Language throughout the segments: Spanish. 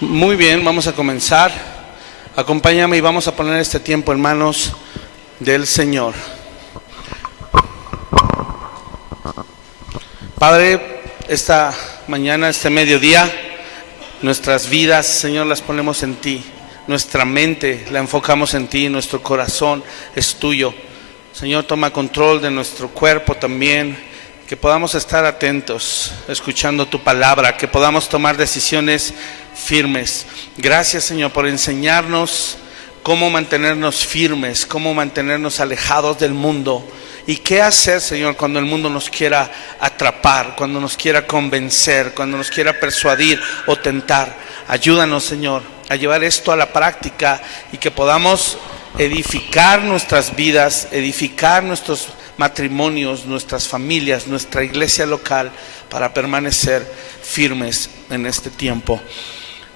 Muy bien, vamos a comenzar. Acompáñame y vamos a poner este tiempo en manos del Señor. Padre, esta mañana, este mediodía, nuestras vidas, Señor, las ponemos en ti. Nuestra mente la enfocamos en ti, nuestro corazón es tuyo. Señor, toma control de nuestro cuerpo también. Que podamos estar atentos, escuchando tu palabra, que podamos tomar decisiones firmes. Gracias, Señor, por enseñarnos cómo mantenernos firmes, cómo mantenernos alejados del mundo. Y qué hacer, Señor, cuando el mundo nos quiera atrapar, cuando nos quiera convencer, cuando nos quiera persuadir o tentar. Ayúdanos, Señor, a llevar esto a la práctica y que podamos edificar nuestras vidas, edificar nuestros matrimonios, nuestras familias, nuestra iglesia local, para permanecer firmes en este tiempo.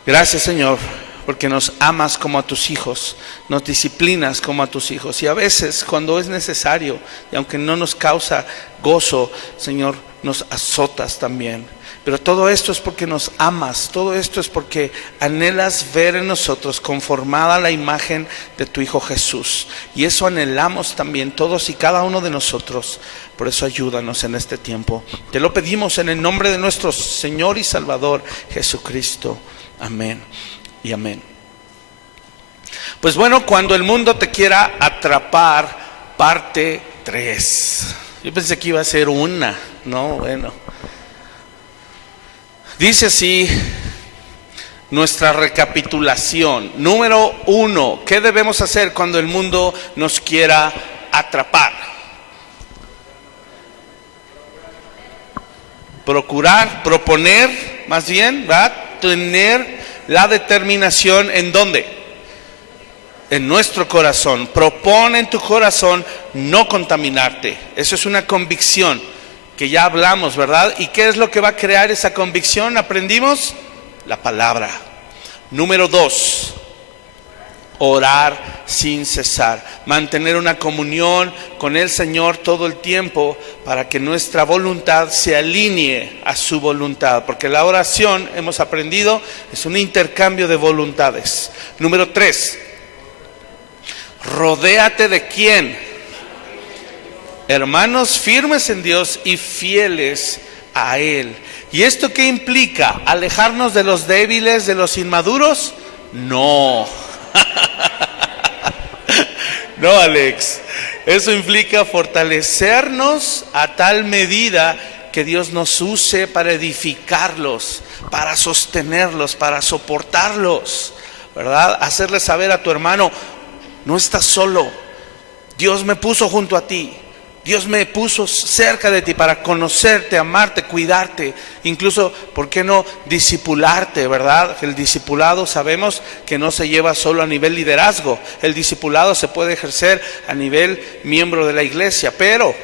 Gracias, Señor, porque nos amas como a tus hijos, nos disciplinas como a tus hijos, y a veces cuando es necesario, y aunque no nos causa gozo, Señor, nos azotas también. Pero todo esto es porque nos amas, todo esto es porque anhelas ver en nosotros conformada la imagen de tu Hijo Jesús. Y eso anhelamos también todos y cada uno de nosotros. Por eso ayúdanos en este tiempo. Te lo pedimos en el nombre de nuestro Señor y Salvador Jesucristo. Amén y amén. Pues bueno, cuando el mundo te quiera atrapar, parte 3. Yo pensé que iba a ser una, no, bueno. Dice así nuestra recapitulación. Número 1, ¿qué debemos hacer cuando el mundo nos quiera atrapar? Procurar, proponer, más bien, ¿verdad? Tener la determinación ¿en dónde? En nuestro corazón. Propone en tu corazón no contaminarte. Eso es una convicción que ya hablamos, ¿verdad? ¿Y qué es lo que va a crear esa convicción? ¿Aprendimos? La palabra. Número 2, orar sin cesar. Mantener una comunión con el Señor todo el tiempo para que nuestra voluntad se alinee a su voluntad. Porque la oración, hemos aprendido, es un intercambio de voluntades. Número 3, rodéate de ¿quién? Hermanos firmes en Dios y fieles a Él. ¿Y esto qué implica? ¿Alejarnos de los débiles, de los inmaduros? No. No, Alex. Eso implica fortalecernos a tal medida que Dios nos use para edificarlos, para sostenerlos, para soportarlos, ¿verdad? Hacerle saber a tu hermano, no estás solo. Dios me puso junto a ti. Dios me puso cerca de ti para conocerte, amarte, cuidarte, incluso, ¿por qué no discipularte, verdad? El discipulado sabemos que no se lleva solo a nivel liderazgo, el discipulado se puede ejercer a nivel miembro de la iglesia, pero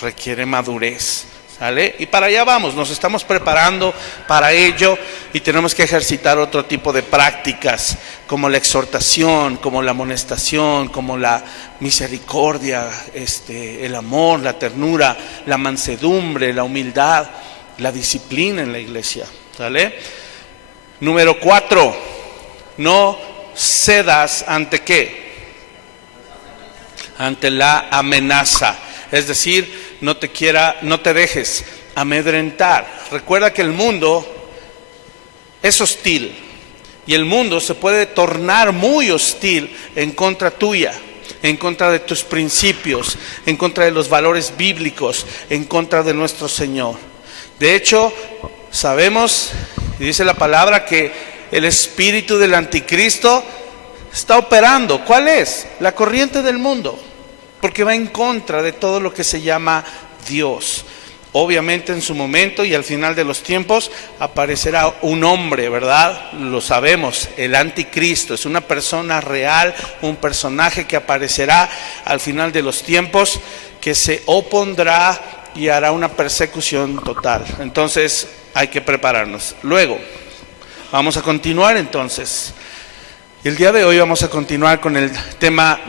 requiere madurez, ¿sale? Y para allá vamos, nos estamos preparando para ello y tenemos que ejercitar otro tipo de prácticas, como la exhortación, como la amonestación, como la misericordia, el amor, la ternura, la mansedumbre, la humildad, la disciplina en la iglesia, ¿sale? Número 4, no cedas ante ¿qué? Ante la amenaza, es decir, no te dejes amedrentar. Recuerda que el mundo es hostil y el mundo se puede tornar muy hostil en contra tuya, en contra de tus principios, en contra de los valores bíblicos, en contra de nuestro Señor. De hecho, sabemos, y dice la palabra, que el espíritu del anticristo está operando. ¿Cuál es? La corriente del mundo, porque va en contra de todo lo que se llama Dios. Obviamente en su momento y al final de los tiempos aparecerá un hombre, ¿verdad? Lo sabemos, el anticristo es una persona real, un personaje que aparecerá al final de los tiempos, que se opondrá y hará una persecución total. Entonces hay que prepararnos. Luego, vamos a continuar entonces. El día de hoy vamos a continuar con el tema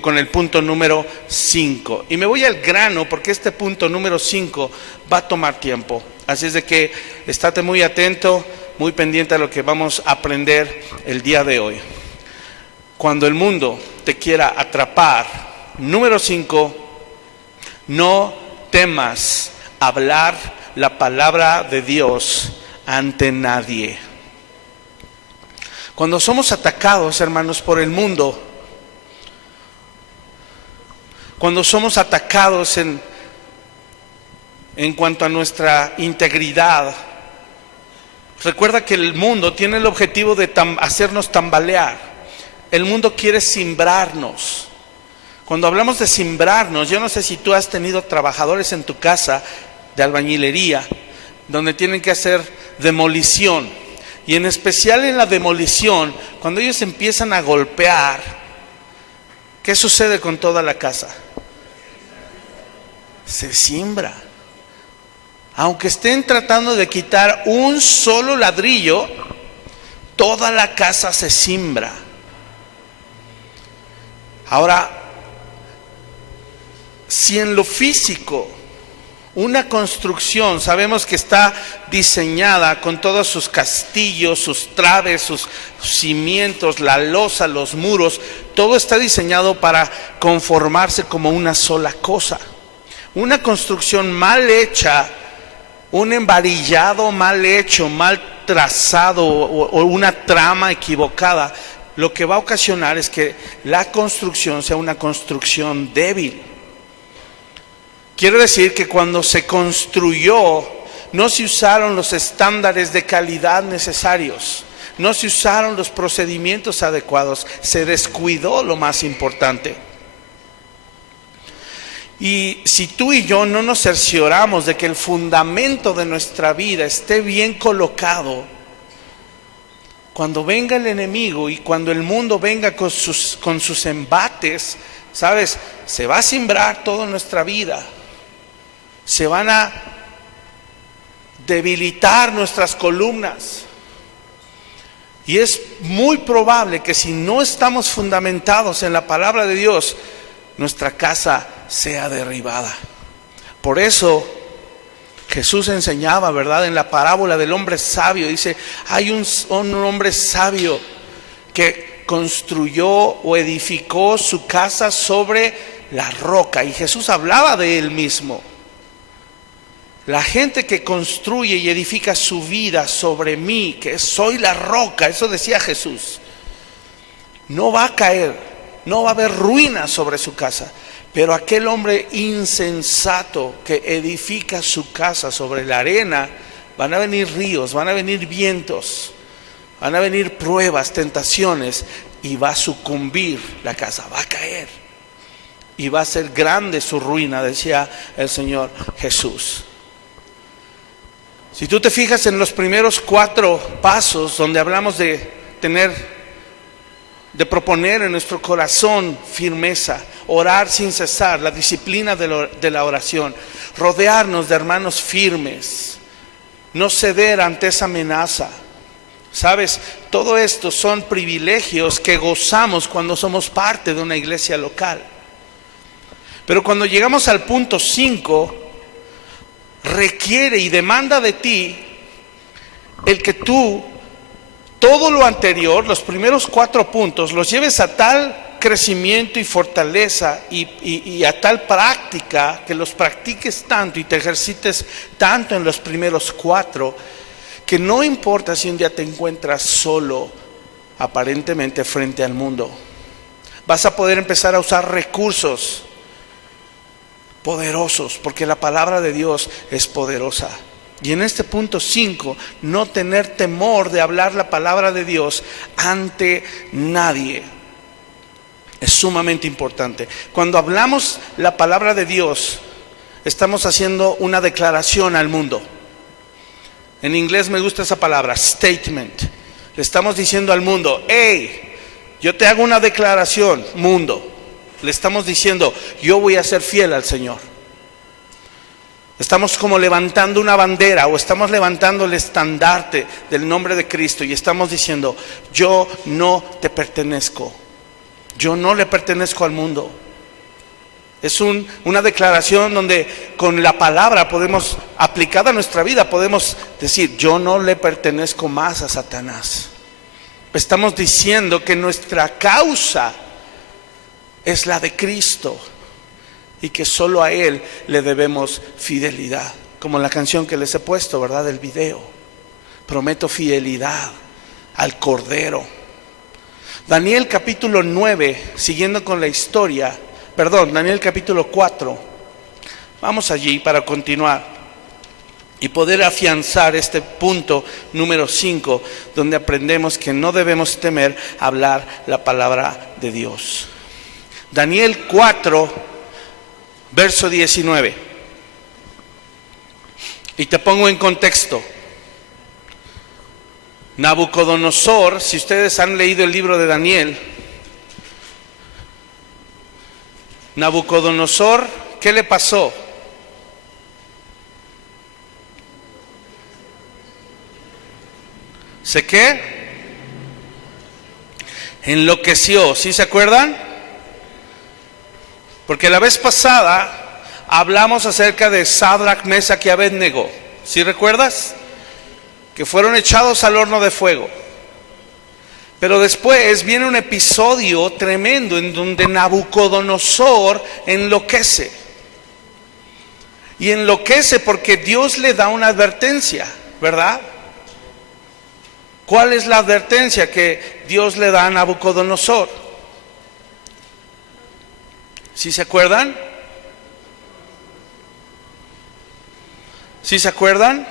con el punto número 5. Y me voy al grano porque este punto número 5 va a tomar tiempo. Así es de que estate muy atento, muy pendiente a lo que vamos a aprender el día de hoy. Cuando el mundo te quiera atrapar, número 5, no temas hablar la palabra de Dios ante nadie. Cuando somos atacados, hermanos, por el mundo, cuando somos atacados en cuanto a nuestra integridad, recuerda que el mundo tiene el objetivo de hacernos tambalear. El mundo quiere simbrarnos. Cuando hablamos de simbrarnos, yo no sé si tú has tenido trabajadores en tu casa de albañilería, donde tienen que hacer demolición. Y en especial en la demolición, cuando ellos empiezan a golpear, ¿qué sucede con toda la casa? Se simbra. Aunque estén tratando de quitar un solo ladrillo, toda la casa se simbra. Ahora, si en lo físico una construcción sabemos que está diseñada con todos sus castillos, sus traves, sus cimientos, la losa, los muros, todo está diseñado para conformarse como una sola cosa. Una construcción mal hecha, un embarillado mal hecho, mal trazado o una trama equivocada, lo que va a ocasionar es que la construcción sea una construcción débil. Quiero decir que cuando se construyó, no se usaron los estándares de calidad necesarios, no se usaron los procedimientos adecuados, se descuidó lo más importante. Y si tú y yo no nos cercioramos de que el fundamento de nuestra vida esté bien colocado, cuando venga el enemigo y cuando el mundo venga con sus embates, ¿sabes? Se va a simbrar toda nuestra vida. Se van a debilitar nuestras columnas. Y es muy probable que si no estamos fundamentados en la palabra de Dios, nuestra casa sea derribada. Por eso Jesús enseñaba, ¿verdad? En la parábola del hombre sabio, dice, hay un hombre sabio que construyó o edificó su casa sobre la roca. Y Jesús hablaba de él mismo. La gente que construye y edifica su vida sobre mí, que soy la roca, eso decía Jesús, no va a caer, no va a haber ruina sobre su casa. Pero aquel hombre insensato que edifica su casa sobre la arena, van a venir ríos, van a venir vientos, van a venir pruebas, tentaciones, y va a sucumbir la casa, va a caer. Y va a ser grande su ruina, decía el Señor Jesús. Si tú te fijas en los primeros 4 pasos donde hablamos de proponer en nuestro corazón firmeza, orar sin cesar, la disciplina de la oración, rodearnos de hermanos firmes, no ceder ante esa amenaza. ¿Sabes? Todo esto son privilegios que gozamos cuando somos parte de una iglesia local. Pero cuando llegamos al punto 5, requiere y demanda de ti el que tú todo lo anterior, los primeros 4 puntos, los lleves a tal crecimiento y fortaleza y a tal práctica, que los practiques tanto y te ejercites tanto en los primeros 4, que no importa si un día te encuentras solo aparentemente frente al mundo, vas a poder empezar a usar recursos poderosos, porque la palabra de Dios es poderosa. Y en este punto 5, no tener temor de hablar la palabra de Dios ante nadie. Es sumamente importante. Cuando hablamos la palabra de Dios, estamos haciendo una declaración al mundo. En inglés me gusta esa palabra, statement. Le estamos diciendo al mundo, hey, yo te hago una declaración, mundo. Le estamos diciendo, yo voy a ser fiel al Señor. Estamos como levantando una bandera o estamos levantando el estandarte del nombre de Cristo y estamos diciendo, yo no te pertenezco, yo no le pertenezco al mundo. Es una declaración donde con la palabra podemos, aplicada a nuestra vida, podemos decir: yo no le pertenezco más a Satanás. Estamos diciendo que nuestra causa es la de Cristo y que solo a Él le debemos fidelidad. Como la canción que les he puesto, ¿verdad? Del video. Prometo fidelidad al Cordero. Daniel capítulo 9, siguiendo con la historia, Daniel capítulo 4. Vamos allí para continuar y poder afianzar este punto número 5, donde aprendemos que no debemos temer hablar la palabra de Dios. Daniel 4, verso 19. Y te pongo en contexto. Nabucodonosor, si ustedes han leído el libro de Daniel, Nabucodonosor, ¿qué le pasó? ¿Se qué? Enloqueció, ¿sí se acuerdan? Porque la vez pasada hablamos acerca de Sadrach, Mesach y Abednego, ¿sí recuerdas? Que fueron echados al horno de fuego. Pero después viene un episodio tremendo en donde Nabucodonosor enloquece. Y enloquece porque Dios le da una advertencia, ¿verdad? ¿Cuál es la advertencia que Dios le da a Nabucodonosor? ¿Sí se acuerdan? ¿Sí se acuerdan?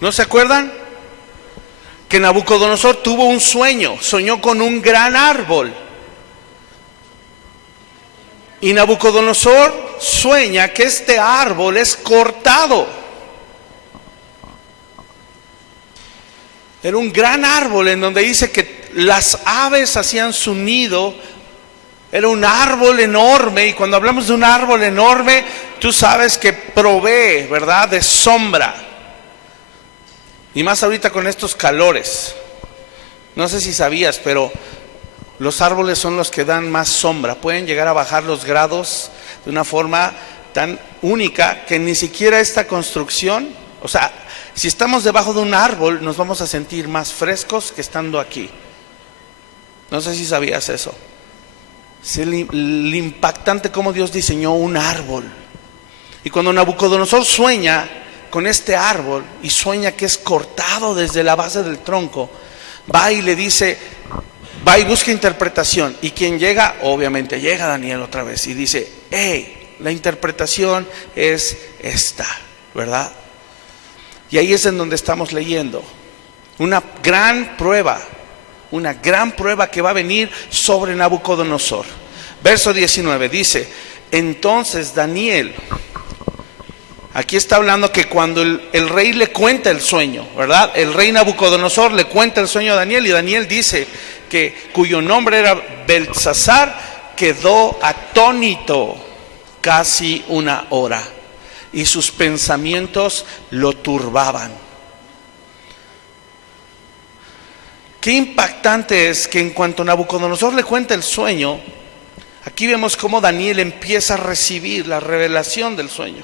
¿No se acuerdan? Que Nabucodonosor tuvo un sueño, soñó con un gran árbol. Y Nabucodonosor sueña que este árbol es cortado. Era un gran árbol en donde dice que las aves hacían su nido. Era un árbol enorme, y cuando hablamos de un árbol enorme, tú sabes que provee, ¿verdad?, de sombra. Y más ahorita con estos calores. No sé si sabías, pero los árboles son los que dan más sombra. Pueden llegar a bajar los grados de una forma tan única que ni siquiera esta construcción, o sea, si estamos debajo de un árbol nos vamos a sentir más frescos que estando aquí. No sé si sabías eso. Es el impactante cómo Dios diseñó un árbol. Y cuando Nabucodonosor sueña con este árbol y sueña que es cortado desde la base del tronco, va y le dice, va y busca interpretación. Y quien llega, obviamente llega Daniel otra vez y dice: hey, la interpretación es esta, ¿verdad? Y ahí es en donde estamos leyendo una gran prueba que va a venir sobre Nabucodonosor. Verso 19 dice: entonces Daniel, aquí está hablando que cuando el rey le cuenta el sueño, ¿verdad? El rey Nabucodonosor le cuenta el sueño a Daniel, y Daniel dice que cuyo nombre era Beltsasar, quedó atónito casi una hora, y sus pensamientos lo turbaban. Qué impactante es que en cuanto Nabucodonosor le cuenta el sueño, aquí vemos cómo Daniel empieza a recibir la revelación del sueño.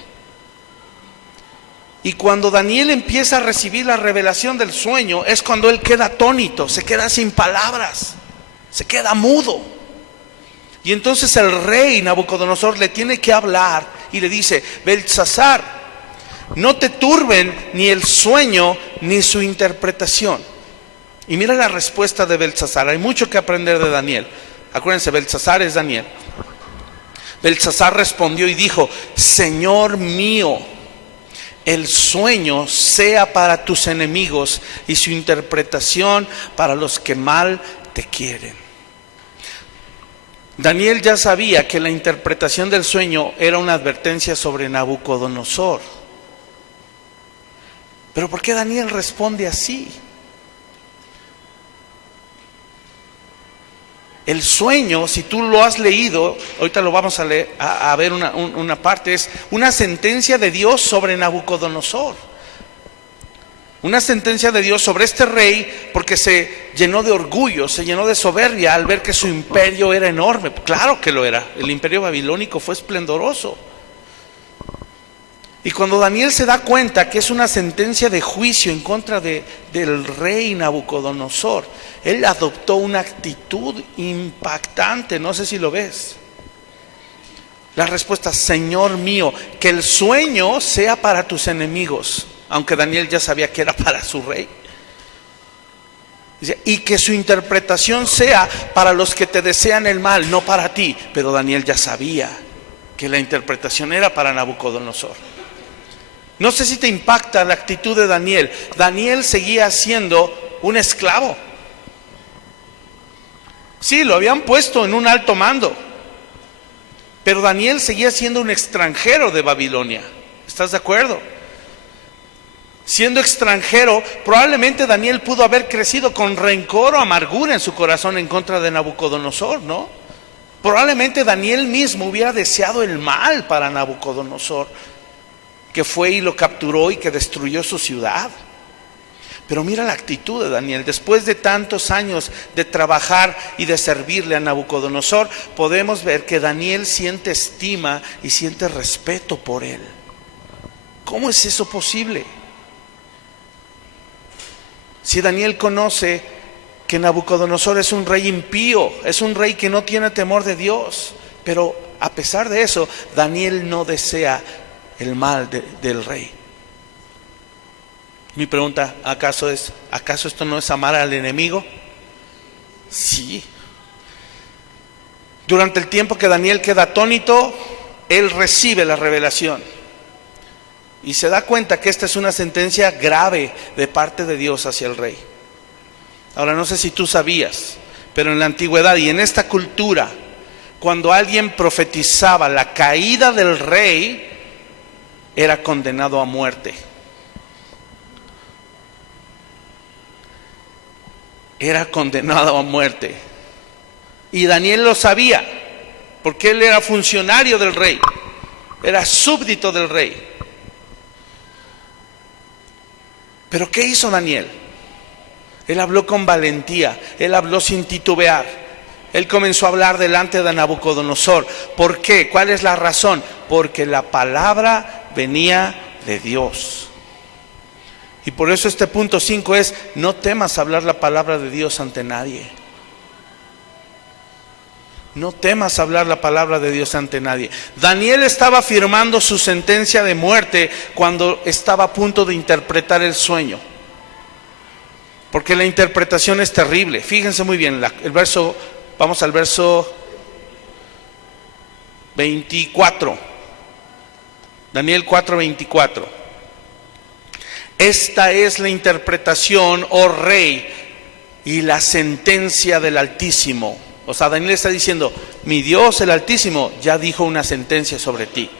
Y cuando Daniel empieza a recibir la revelación del sueño, es cuando él queda atónito, se queda sin palabras, se queda mudo. Y entonces el rey Nabucodonosor le tiene que hablar y le dice: Beltsasar, no te turben ni el sueño ni su interpretación. Y mira la respuesta de Beltsasar. Hay mucho que aprender de Daniel. Acuérdense, Beltsasar es Daniel. Beltsasar respondió y dijo: Señor mío, el sueño sea para tus enemigos y su interpretación para los que mal te quieren. Daniel ya sabía que la interpretación del sueño era una advertencia sobre Nabucodonosor. Pero ¿por qué Daniel responde así? El sueño, si tú lo has leído, ahorita lo vamos a leer, a ver una parte, es una sentencia de Dios sobre Nabucodonosor. Una sentencia de Dios sobre este rey porque se llenó de orgullo, se llenó de soberbia al ver que su imperio era enorme. Claro que lo era. El imperio babilónico fue esplendoroso. Y cuando Daniel se da cuenta que es una sentencia de juicio en contra del rey Nabucodonosor, él adoptó una actitud impactante. No sé si lo ves. La respuesta: Señor mío, que el sueño sea para tus enemigos. Aunque Daniel ya sabía que era para su rey. Dice, y que su interpretación sea para los que te desean el mal, no para ti. Pero Daniel ya sabía que la interpretación era para Nabucodonosor. No sé si te impacta la actitud de Daniel. Daniel seguía siendo un esclavo. Sí, lo habían puesto en un alto mando, pero Daniel seguía siendo un extranjero de Babilonia. ¿Estás de acuerdo? Siendo extranjero, probablemente Daniel pudo haber crecido con rencor o amargura en su corazón en contra de Nabucodonosor, ¿no? Probablemente Daniel mismo hubiera deseado el mal para Nabucodonosor, que fue y lo capturó y que destruyó su ciudad. Pero mira la actitud de Daniel. Después de tantos años de trabajar y de servirle a Nabucodonosor, podemos ver que Daniel siente estima y siente respeto por él. ¿Cómo es eso posible? Si Daniel conoce que Nabucodonosor es un rey impío, es un rey que no tiene temor de Dios, pero a pesar de eso, Daniel no desea el mal del rey. Mi pregunta, ¿acaso esto no es amar al enemigo? Sí. Durante el tiempo que Daniel queda atónito, él recibe la revelación y se da cuenta que esta es una sentencia grave de parte de Dios hacia el rey. Ahora, no sé si tú sabías, pero en la antigüedad y en esta cultura, cuando alguien profetizaba la caída del rey, era condenado a muerte. Era condenado a muerte. Y Daniel lo sabía, porque él era funcionario del rey, era súbdito del rey. Pero ¿qué hizo Daniel? Él habló con valentía, él habló sin titubear. Él comenzó a hablar delante de Nabucodonosor. ¿Por qué? ¿Cuál es la razón? Porque la palabra venía de Dios. Y por eso este punto 5 es: no temas hablar la palabra de Dios ante nadie. No temas hablar la palabra de Dios ante nadie. Daniel estaba firmando su sentencia de muerte cuando estaba a punto de interpretar el sueño. Porque la interpretación es terrible. Fíjense muy bien, vamos al verso 24. Daniel 4:24. Esta es la interpretación, oh rey, y la sentencia del Altísimo. O sea, Daniel está diciendo: mi Dios el Altísimo ya dijo una sentencia sobre ti.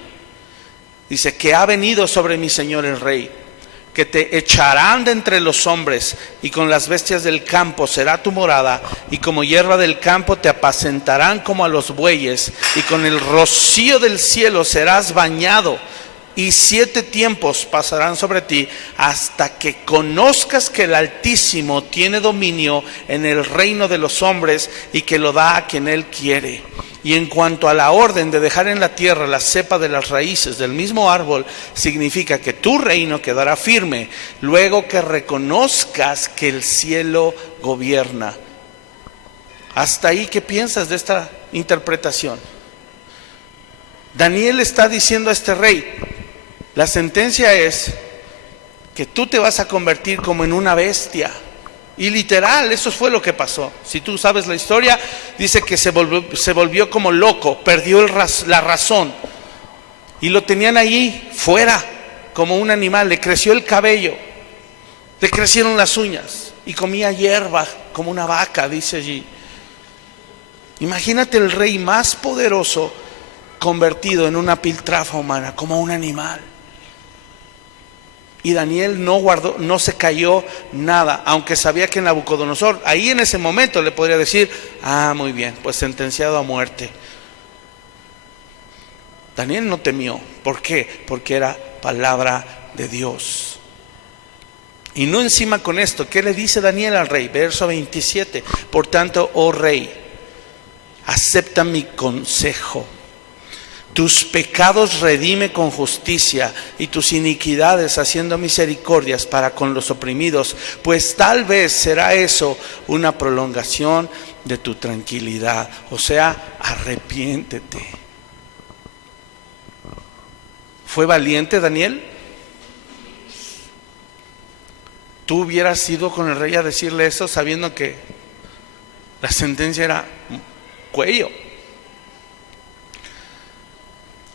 Dice que ha venido sobre mi Señor el Rey, que te echarán de entre los hombres, y con las bestias del campo será tu morada, y como hierba del campo te apacentarán como a los bueyes, y con el rocío del cielo serás bañado, y 7 tiempos pasarán sobre ti, hasta que conozcas que el Altísimo tiene dominio en el reino de los hombres, y que lo da a quien Él quiere. Y en cuanto a la orden de dejar en la tierra la cepa de las raíces del mismo árbol, significa que tu reino quedará firme, luego que reconozcas que el cielo gobierna. Hasta ahí, ¿qué piensas de esta interpretación? Daniel está diciendo a este rey: la sentencia es que tú te vas a convertir como en una bestia. Y literal, eso fue lo que pasó. Si tú sabes la historia, dice que se volvió como loco, perdió la razón. Y lo tenían ahí fuera, como un animal. Le creció el cabello, le crecieron las uñas, y comía hierba como una vaca, dice allí. Imagínate el rey más poderoso convertido en una piltrafa humana, como un animal. Y Daniel no se cayó nada, aunque sabía que Nabucodonosor ahí en ese momento le podría decir: muy bien, pues sentenciado a muerte. Daniel no temió. ¿Por qué? Porque era palabra de Dios. Y no encima con esto, ¿qué le dice Daniel al rey? Verso 27. Por tanto, oh rey, acepta mi consejo. Tus pecados redime con justicia y tus iniquidades haciendo misericordias para con los oprimidos, pues tal vez será eso una prolongación de tu tranquilidad. O sea, arrepiéntete. ¿Fue valiente Daniel? ¿Tú hubieras ido con el rey a decirle eso sabiendo que la sentencia era cuello?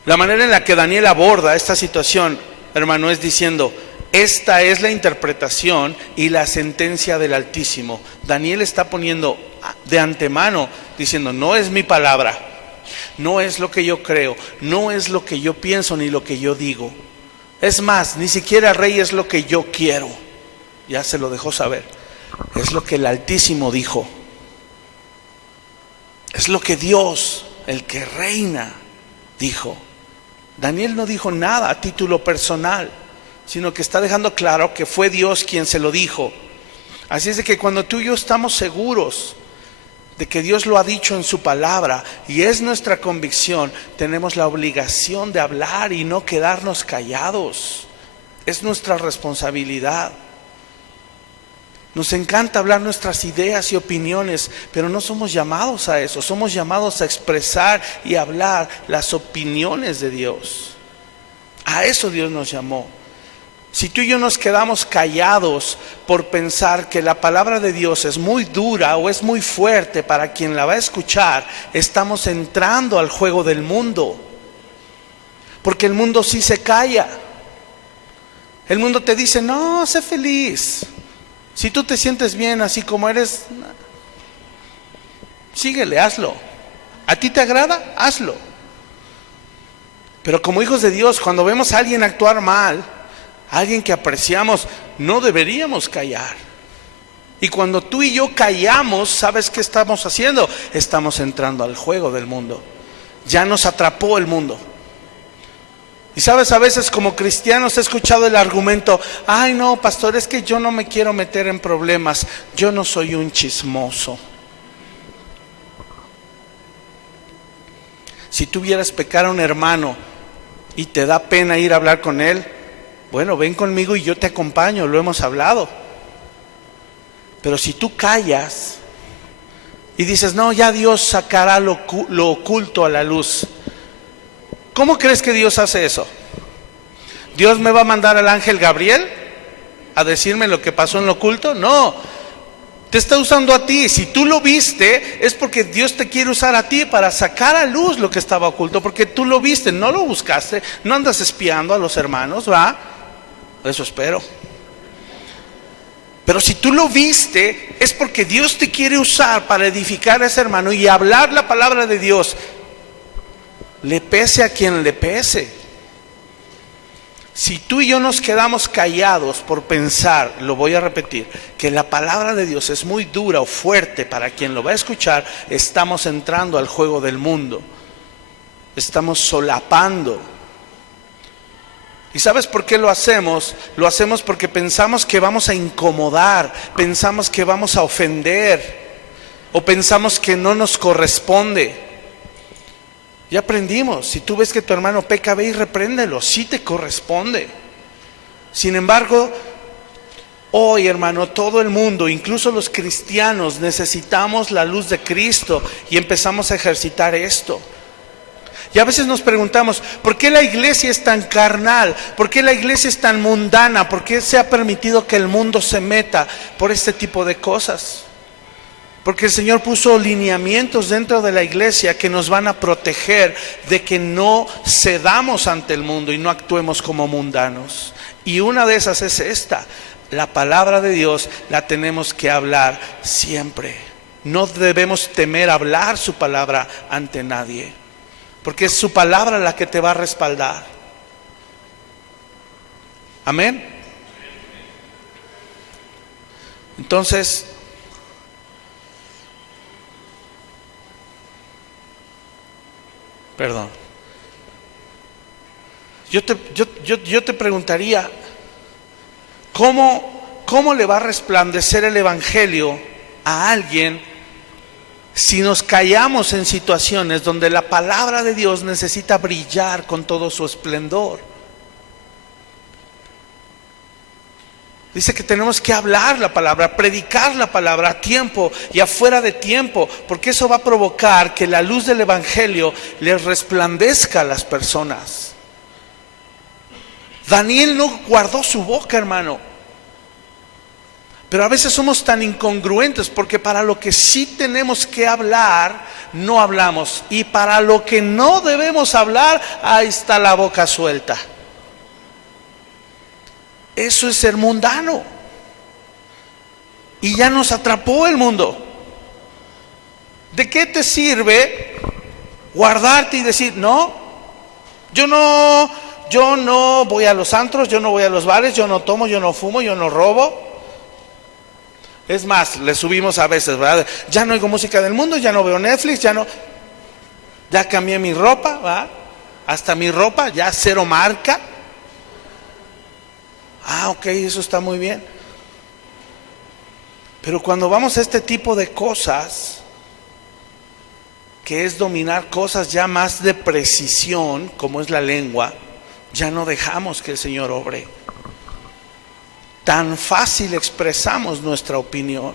La manera en la que Daniel aborda esta situación, hermano, es diciendo: esta es la interpretación y la sentencia del Altísimo. Daniel está poniendo de antemano, diciendo: no es mi palabra, no es lo que yo creo, no es lo que yo pienso ni lo que yo digo. Es más, ni siquiera rey es lo que yo quiero. Ya se lo dejó saber. Es lo que el Altísimo dijo. Es lo que Dios, el que reina, dijo. Daniel no dijo nada a título personal, sino que está dejando claro que fue Dios quien se lo dijo. Así es de que cuando tú y yo estamos seguros de que Dios lo ha dicho en su palabra y es nuestra convicción, tenemos la obligación de hablar y no quedarnos callados. Es nuestra responsabilidad. Nos encanta hablar nuestras ideas y opiniones, pero no somos llamados a eso. Somos llamados a expresar y hablar las opiniones de Dios. A eso Dios nos llamó. Si tú y yo nos quedamos callados por pensar que la palabra de Dios es muy dura o es muy fuerte para quien la va a escuchar, estamos entrando al juego del mundo. Porque el mundo sí se calla. El mundo te dice: no, sé feliz. Si tú te sientes bien así como eres, síguele, hazlo. ¿A ti te agrada? Hazlo. Pero como hijos de Dios, cuando vemos a alguien actuar mal, a alguien que apreciamos, no deberíamos callar. Y cuando tú y yo callamos, ¿sabes qué estamos haciendo? Estamos entrando al juego del mundo. Ya nos atrapó el mundo. Y sabes, a veces como cristianos he escuchado el argumento: ay no, pastor, es que yo no me quiero meter en problemas, yo no soy un chismoso. Si tú vieras pecar a un hermano y te da pena ir a hablar con él, bueno, ven conmigo y yo te acompaño, lo hemos hablado. Pero si tú callas y dices: no, ya Dios sacará lo oculto a la luz, ¿cómo crees que Dios hace eso? ¿Dios me va a mandar al ángel Gabriel a decirme lo que pasó en lo oculto? No, te está usando a ti. Si tú lo viste, es porque Dios te quiere usar a ti para sacar a luz lo que estaba oculto, porque tú lo viste, no lo buscaste, no andas espiando a los hermanos, ¿va? Eso espero. Pero si tú lo viste, es porque Dios te quiere usar para edificar a ese hermano y hablar la palabra de Dios, le pese a quien le pese. Si tú y yo nos quedamos callados por pensar, lo voy a repetir, que la palabra de Dios es muy dura o fuerte para quien lo va a escuchar, estamos entrando al juego del mundo. Estamos solapando. ¿Y sabes por qué lo hacemos? Lo hacemos porque pensamos que vamos a incomodar, pensamos que vamos a ofender, o pensamos que no nos corresponde. Ya aprendimos: si tú ves que tu hermano peca, ve y repréndelo, sí te corresponde. Sin embargo, hoy, hermano, todo el mundo, incluso los cristianos, necesitamos la luz de Cristo y empezamos a ejercitar esto. Y a veces nos preguntamos: ¿por qué la iglesia es tan carnal? ¿Por qué la iglesia es tan mundana? ¿Por qué se ha permitido que el mundo se meta por este tipo de cosas? Porque el Señor puso lineamientos dentro de la iglesia que nos van a proteger de que no cedamos ante el mundo y no actuemos como mundanos. Y una de esas es esta: la palabra de Dios la tenemos que hablar siempre. No debemos temer hablar su palabra ante nadie, porque es su palabra la que te va a respaldar. Amén. Entonces, perdón. Yo te preguntaría, ¿cómo ¿cómo le va a resplandecer el evangelio a alguien si nos callamos en situaciones donde la palabra de Dios necesita brillar con todo su esplendor? Dice que tenemos que hablar la palabra, predicar la palabra a tiempo y afuera de tiempo, porque eso va a provocar que la luz del evangelio les resplandezca a las personas. Daniel no guardó su boca, hermano. Pero a veces somos tan incongruentes, porque para lo que sí tenemos que hablar, no hablamos. Y para lo que no debemos hablar, ahí está la boca suelta. Eso es ser mundano. Y ya nos atrapó el mundo. ¿De qué te sirve guardarte y decir, no, yo no voy a los antros, yo no voy a los bares, yo no tomo, yo no fumo, yo no robo? Es más, le subimos a veces, ¿verdad? Ya no oigo música del mundo, ya no veo Netflix, ya cambié mi ropa, ¿verdad? Hasta mi ropa, ya cero marca. Ok, eso está muy bien. Pero cuando vamos a este tipo de cosas, que es dominar cosas ya más de precisión, como es la lengua, ya no dejamos que el Señor obre. Tan fácil expresamos nuestra opinión.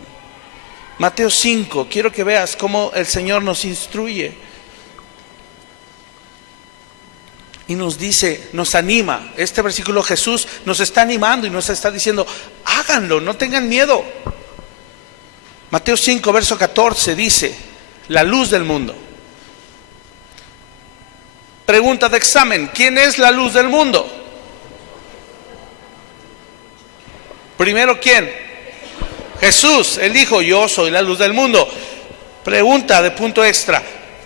Mateo 5, quiero que veas cómo el Señor nos instruye. Y nos dice, nos anima. Este versículo Jesús nos está animando y nos está diciendo, háganlo, no tengan miedo. Mateo 5, verso 14 dice, la luz del mundo. Pregunta de examen, ¿quién es la luz del mundo? Primero, ¿quién? Jesús. Él dijo, yo soy la luz del mundo. Pregunta de punto extra,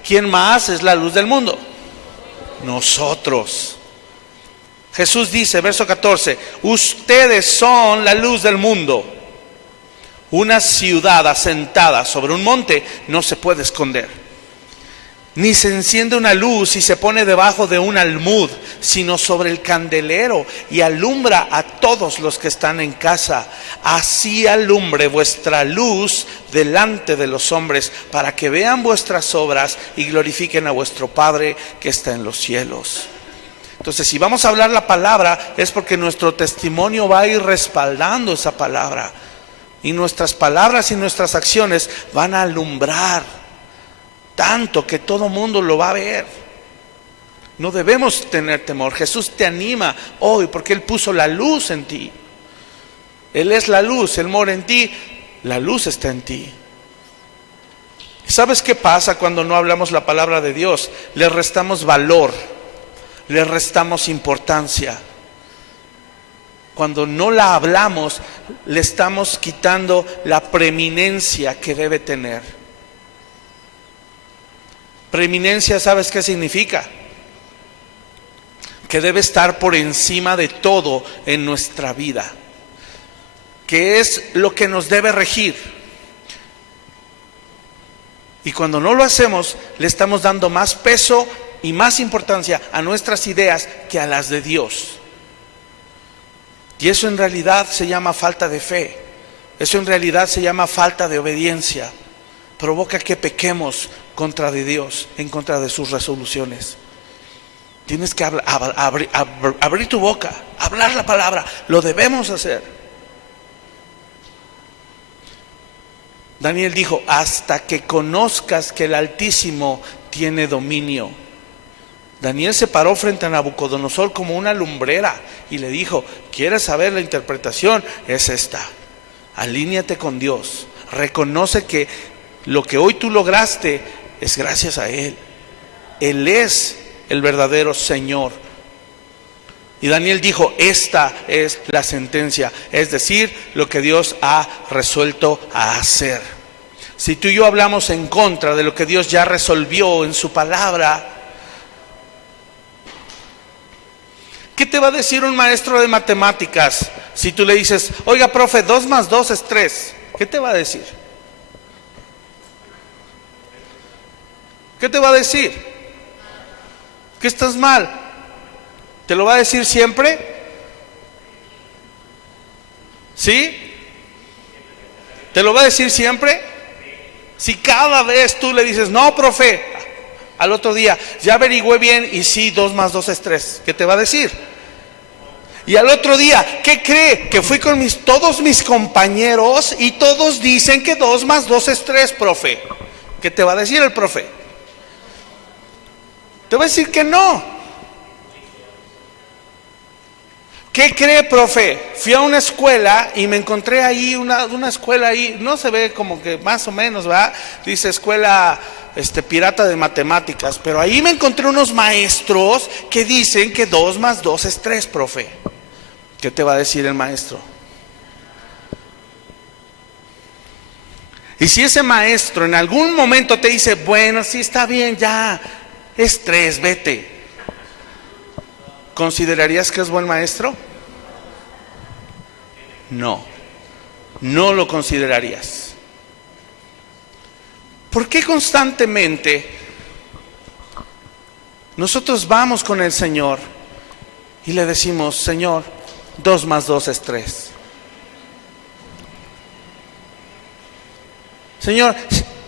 ¿quién más es la luz del mundo? Nosotros. Jesús dice, verso 14, ustedes son la luz del mundo. Una ciudad asentada sobre un monte no se puede esconder. Ni se enciende una luz y se pone debajo de un almud, sino sobre el candelero y alumbra a todos los que están en casa. Así alumbre vuestra luz delante de los hombres, para que vean vuestras obras y glorifiquen a vuestro Padre que está en los cielos. Entonces, si vamos a hablar la palabra, es porque nuestro testimonio va a ir respaldando esa palabra. Y nuestras palabras y nuestras acciones van a alumbrar tanto que todo mundo lo va a ver. No debemos tener temor. Jesús te anima hoy porque Él puso la luz en ti. Él es la luz, Él mora en ti, la luz está en ti. ¿Sabes qué pasa cuando no hablamos la palabra de Dios? Le restamos valor, le restamos importancia. Cuando no la hablamos, le estamos quitando la preeminencia que debe tener. Preeminencia, ¿sabes qué significa? Que debe estar por encima de todo en nuestra vida, que es lo que nos debe regir. Y cuando no lo hacemos, le estamos dando más peso y más importancia a nuestras ideas que a las de Dios. Y eso en realidad se llama falta de fe. Eso en realidad se llama falta de obediencia. Provoca que pequemos contra de Dios, en contra de sus resoluciones. Tienes que abrir tu boca, hablar la palabra. Lo debemos hacer. Daniel dijo, hasta que conozcas que el Altísimo tiene dominio. Daniel se paró frente a Nabucodonosor como una lumbrera y le dijo, ¿quieres saber la interpretación? Es esta. Alíñate con Dios. Reconoce que lo que hoy tú lograste es gracias a Él. Él es el verdadero Señor. Y Daniel dijo, esta es la sentencia, es decir, lo que Dios ha resuelto a hacer. Si tú y yo hablamos en contra de lo que Dios ya resolvió en su palabra, ¿qué te va a decir un maestro de matemáticas si tú le dices, oiga, profe, 2 más 2 es 3? ¿Qué te va a decir? ¿Qué te va a decir? Que estás mal. ¿Te lo va a decir siempre? ¿Sí? ¿Te lo va a decir siempre? Si cada vez tú le dices, no, profe, al otro día, ya averigüé bien y sí, 2 más 2 es 3, ¿qué te va a decir? Y al otro día, ¿qué cree? Que fui con todos mis compañeros y todos dicen que 2 más 2 es 3, profe. ¿Qué te va a decir el profe? Te va a decir que no. ¿Qué cree, profe? Fui a una escuela y me encontré ahí, una escuela ahí, no se ve como que más o menos, ¿verdad? Dice escuela pirata de matemáticas, pero ahí me encontré unos maestros que dicen que 2 más 2 es 3, profe. ¿Qué te va a decir el maestro? Y si ese maestro en algún momento te dice, bueno, sí está bien, ya, es 3, vete, ¿considerarías que es buen maestro? No, no lo considerarías. ¿Por qué constantemente nosotros vamos con el Señor y le decimos, Señor, 2 más 2 es 3? Señor,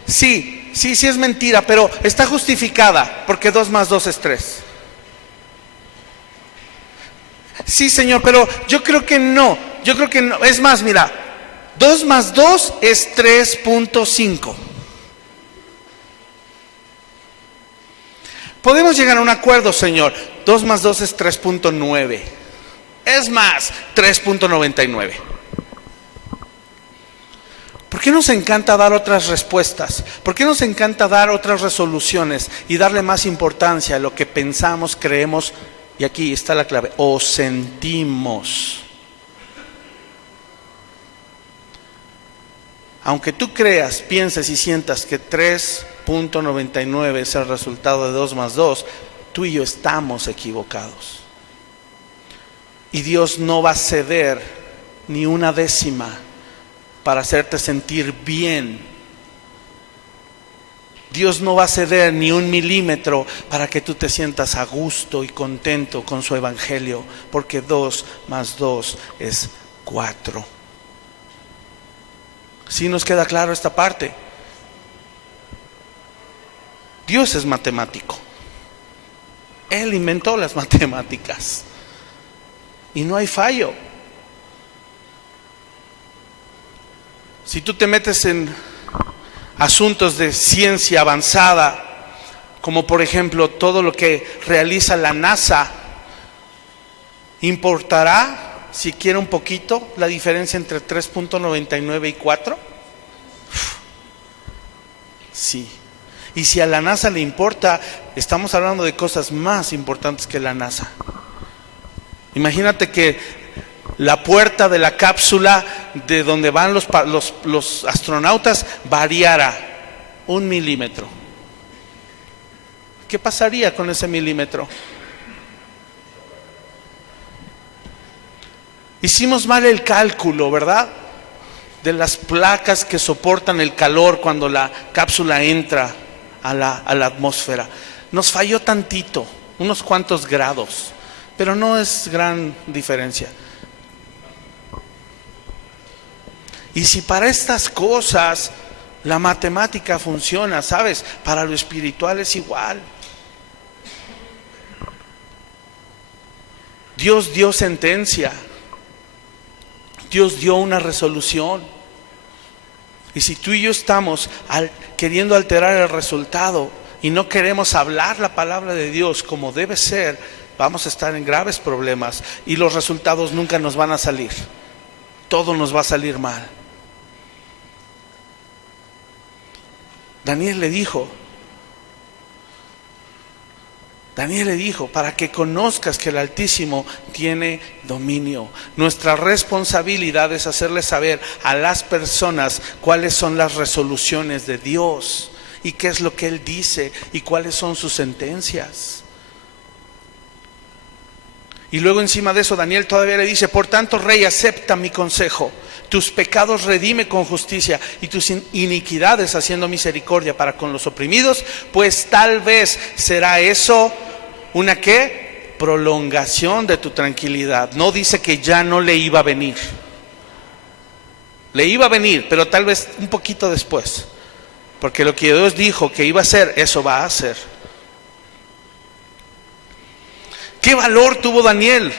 sí es mentira, pero está justificada porque 2 más 2 es 3. Sí, Señor, pero yo creo que no. Es más, mira, 2 más 2 es 3.5. Podemos llegar a un acuerdo, Señor. 2 más 2 es 3.9. Es más, 3.99. ¿Por qué nos encanta dar otras respuestas? ¿Por qué nos encanta dar otras resoluciones y darle más importancia a lo que pensamos, creemos? Y aquí está la clave, o sentimos. Aunque tú creas, pienses y sientas que 3.99 es el resultado de 2 más 2, tú y yo estamos equivocados. Y Dios no va a ceder ni una décima para hacerte sentir bien. Dios no va a ceder ni 1 milímetro para que tú te sientas a gusto y contento con su evangelio, porque 2 más 2 es 4. ¿Sí nos queda claro esta parte? Dios es matemático. Él inventó las matemáticas y no hay fallo. Si tú te metes en asuntos de ciencia avanzada, como por ejemplo todo lo que realiza la NASA, ¿importará siquiera un poquito la diferencia entre 3.99 y 4? Sí. Y si a la NASA le importa, estamos hablando de cosas más importantes que la NASA. Imagínate que la puerta de la cápsula de donde van los astronautas variara 1 milímetro. ¿Qué pasaría con ese milímetro? Hicimos mal el cálculo, ¿verdad? De las placas que soportan el calor cuando la cápsula entra a la atmósfera. Nos falló tantito, unos cuantos grados, pero no es gran diferencia. Y si para estas cosas la matemática funciona, ¿sabes? Para lo espiritual es igual. Dios dio sentencia. Dios dio una resolución. Y si tú y yo estamos queriendo alterar el resultado y no queremos hablar la palabra de Dios como debe ser, vamos a estar en graves problemas y los resultados nunca nos van a salir. Todo nos va a salir mal. Daniel le dijo, para que conozcas que el Altísimo tiene dominio. Nuestra responsabilidad es hacerle saber a las personas cuáles son las resoluciones de Dios y qué es lo que Él dice y cuáles son sus sentencias. Y luego encima de eso Daniel todavía le dice, por tanto, rey, acepta mi consejo. Tus pecados redime con justicia y tus iniquidades haciendo misericordia para con los oprimidos, pues tal vez será eso una ¿qué? Prolongación de tu tranquilidad. No dice que ya no le iba a venir. Le iba a venir, pero tal vez un poquito después. Porque lo que Dios dijo que iba a hacer, eso va a hacer. ¿Qué valor tuvo Daniel?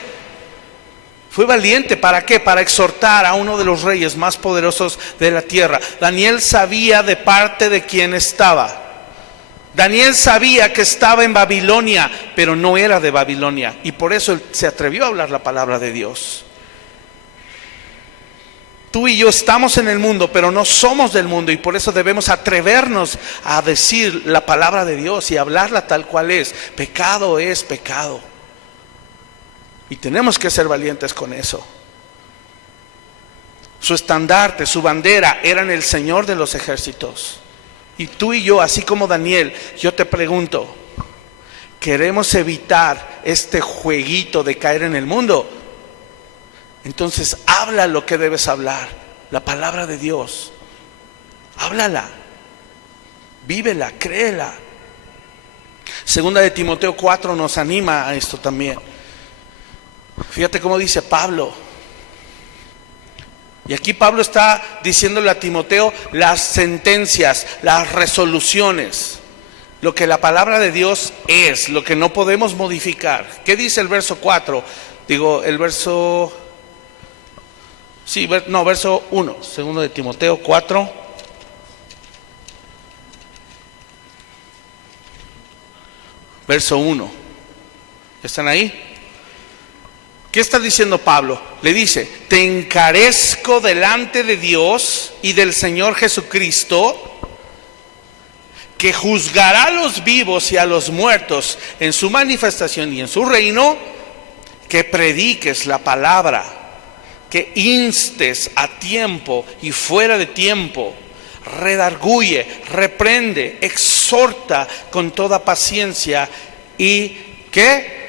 Fue valiente. ¿Para qué? Para exhortar a uno de los reyes más poderosos de la tierra. Daniel sabía de parte de quién estaba. Daniel sabía que estaba en Babilonia, pero no era de Babilonia. Y por eso él se atrevió a hablar la palabra de Dios. Tú y yo estamos en el mundo, pero no somos del mundo. Y por eso debemos atrevernos a decir la palabra de Dios y hablarla tal cual es. Pecado es pecado. Y tenemos que ser valientes con eso. Su estandarte, su bandera, eran el Señor de los ejércitos. Y tú y yo, así como Daniel, yo te pregunto, ¿queremos evitar este jueguito de caer en el mundo? Entonces habla lo que debes hablar, la palabra de Dios. Háblala, vívela, créela. Segunda de Timoteo 4 nos anima a esto también. Fíjate cómo dice Pablo. Y aquí Pablo está diciéndole a Timoteo las sentencias, las resoluciones, lo que la palabra de Dios es, lo que no podemos modificar. ¿Qué dice el verso 4? Verso 1, segundo de Timoteo 4. Verso 1. ¿Están ahí? ¿Qué está diciendo Pablo? Le dice, te encarezco delante de Dios y del Señor Jesucristo, que juzgará a los vivos y a los muertos en su manifestación y en su reino, que prediques la palabra, que instes a tiempo y fuera de tiempo, redarguye, reprende, exhorta con toda paciencia y ¿qué?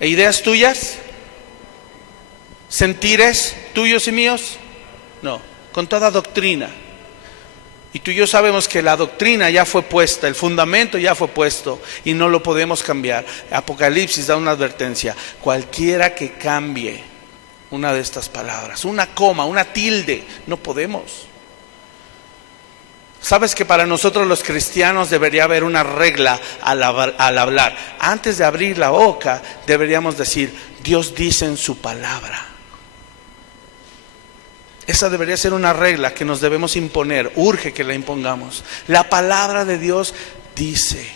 ¿Ideas tuyas? ¿Sentires tuyos y míos? No, con toda doctrina. Y tú y yo sabemos que la doctrina ya fue puesta, el fundamento ya fue puesto y no lo podemos cambiar. Apocalipsis da una advertencia: cualquiera que cambie una de estas palabras, una coma, una tilde, no podemos. Sabes que para nosotros los cristianos debería haber una regla al hablar. Antes de abrir la boca deberíamos decir, Dios dice en su palabra. Esa debería ser una regla que nos debemos imponer. Urge que la impongamos. La palabra de Dios dice.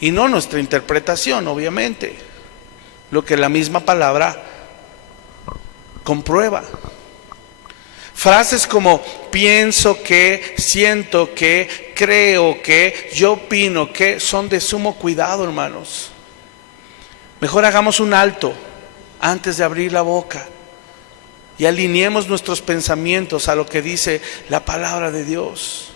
Y no nuestra interpretación, obviamente. Lo que la misma palabra comprueba. Frases como pienso que, siento que, creo que, yo opino que, son de sumo cuidado, hermanos. Mejor hagamos un alto antes de abrir la boca y alineemos nuestros pensamientos a lo que dice la palabra de Dios.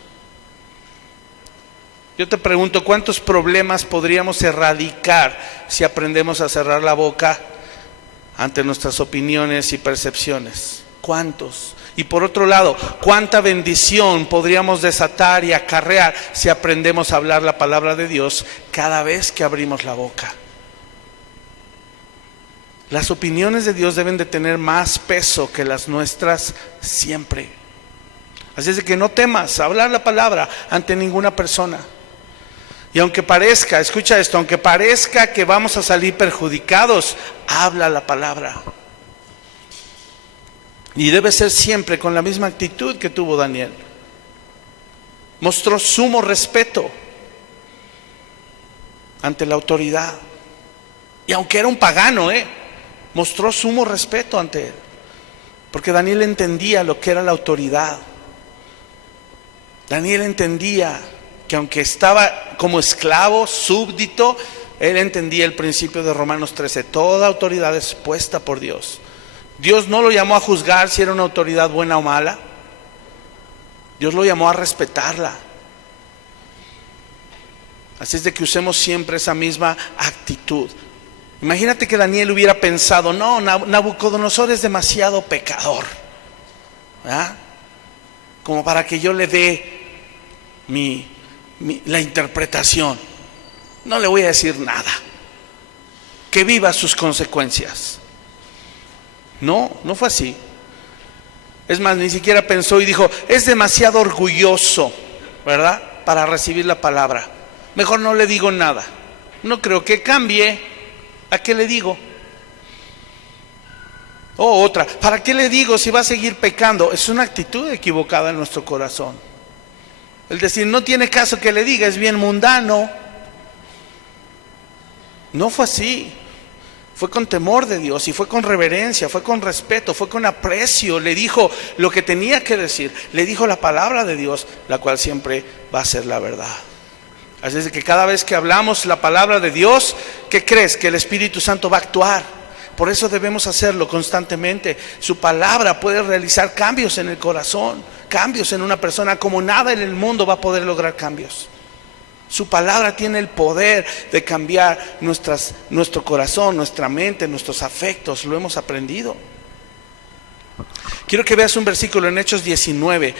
Yo te pregunto, ¿cuántos problemas podríamos erradicar si aprendemos a cerrar la boca ante nuestras opiniones y percepciones? ¿Cuántos? Y por otro lado, ¿cuánta bendición podríamos desatar y acarrear si aprendemos a hablar la palabra de Dios cada vez que abrimos la boca? Las opiniones de Dios deben de tener más peso que las nuestras siempre. Así es de que no temas hablar la palabra ante ninguna persona. Y aunque parezca, escucha esto, aunque parezca que vamos a salir perjudicados, habla la palabra. Y debe ser siempre con la misma actitud que tuvo Daniel. Mostró sumo respeto ante la autoridad. Y aunque era un pagano, mostró sumo respeto ante él. Porque Daniel entendía lo que era la autoridad. Daniel entendía que aunque estaba como esclavo, súbdito, él entendía el principio de Romanos 13. Toda autoridad es puesta por Dios. Dios no lo llamó a juzgar si era una autoridad buena o mala. Dios lo llamó a respetarla. Así es de que usemos siempre esa misma actitud. Imagínate que Daniel hubiera pensado, no, Nabucodonosor es demasiado pecador, ¿verdad? Como para que yo le dé la interpretación. No le voy a decir nada. Que viva sus consecuencias. No fue así. Es más, ni siquiera pensó y dijo, es demasiado orgulloso, ¿verdad?, para recibir la palabra. Mejor no le digo nada. No creo que cambie. ¿A qué le digo? O otra, ¿para qué le digo si va a seguir pecando? Es una actitud equivocada en nuestro corazón. El decir, no tiene caso que le diga, es bien mundano. No fue así. Fue con temor de Dios y fue con reverencia, fue con respeto, fue con aprecio. Le dijo lo que tenía que decir. Le dijo la palabra de Dios, la cual siempre va a ser la verdad. Así es que cada vez que hablamos la palabra de Dios, ¿qué crees? Que el Espíritu Santo va a actuar. Por eso debemos hacerlo constantemente. Su palabra puede realizar cambios en el corazón, cambios en una persona como nada en el mundo va a poder lograr cambios. Su palabra tiene el poder de cambiar nuestro corazón, nuestra mente, nuestros afectos. Lo hemos aprendido. Quiero que veas un versículo en Hechos 19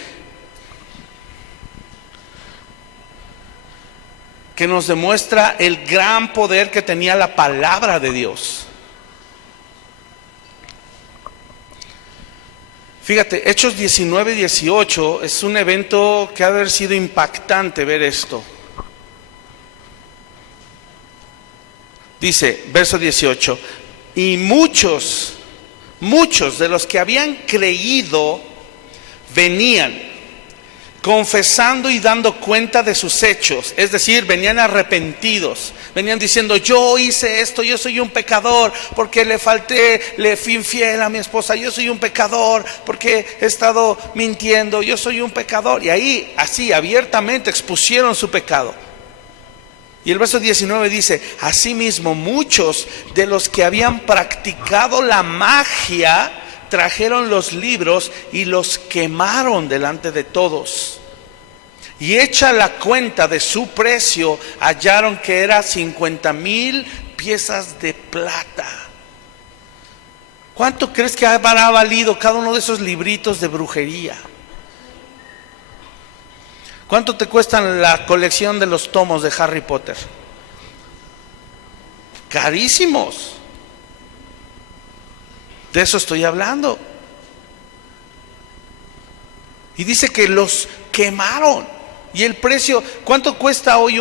que nos demuestra el gran poder que tenía la palabra de Dios. Fíjate, Hechos 19-18 es un evento que ha de haber sido impactante ver esto. Dice, verso 18, y muchos de los que habían creído venían confesando y dando cuenta de sus hechos, es decir, venían arrepentidos, venían diciendo, yo hice esto, yo soy un pecador, porque le falté, le fui infiel a mi esposa, yo soy un pecador, porque he estado mintiendo, yo soy un pecador, y ahí, así, abiertamente expusieron su pecado. Y el verso 19 dice, asimismo muchos de los que habían practicado la magia trajeron los libros y los quemaron delante de todos. Y hecha la cuenta de su precio, hallaron que era 50,000 piezas de plata. ¿Cuánto crees que habrá valido cada uno de esos libritos de brujería? ¿Cuánto te cuestan la colección de los tomos de Harry Potter? Carísimos. De eso estoy hablando. Y dice que los quemaron. Y el precio, ¿cuánto cuesta hoy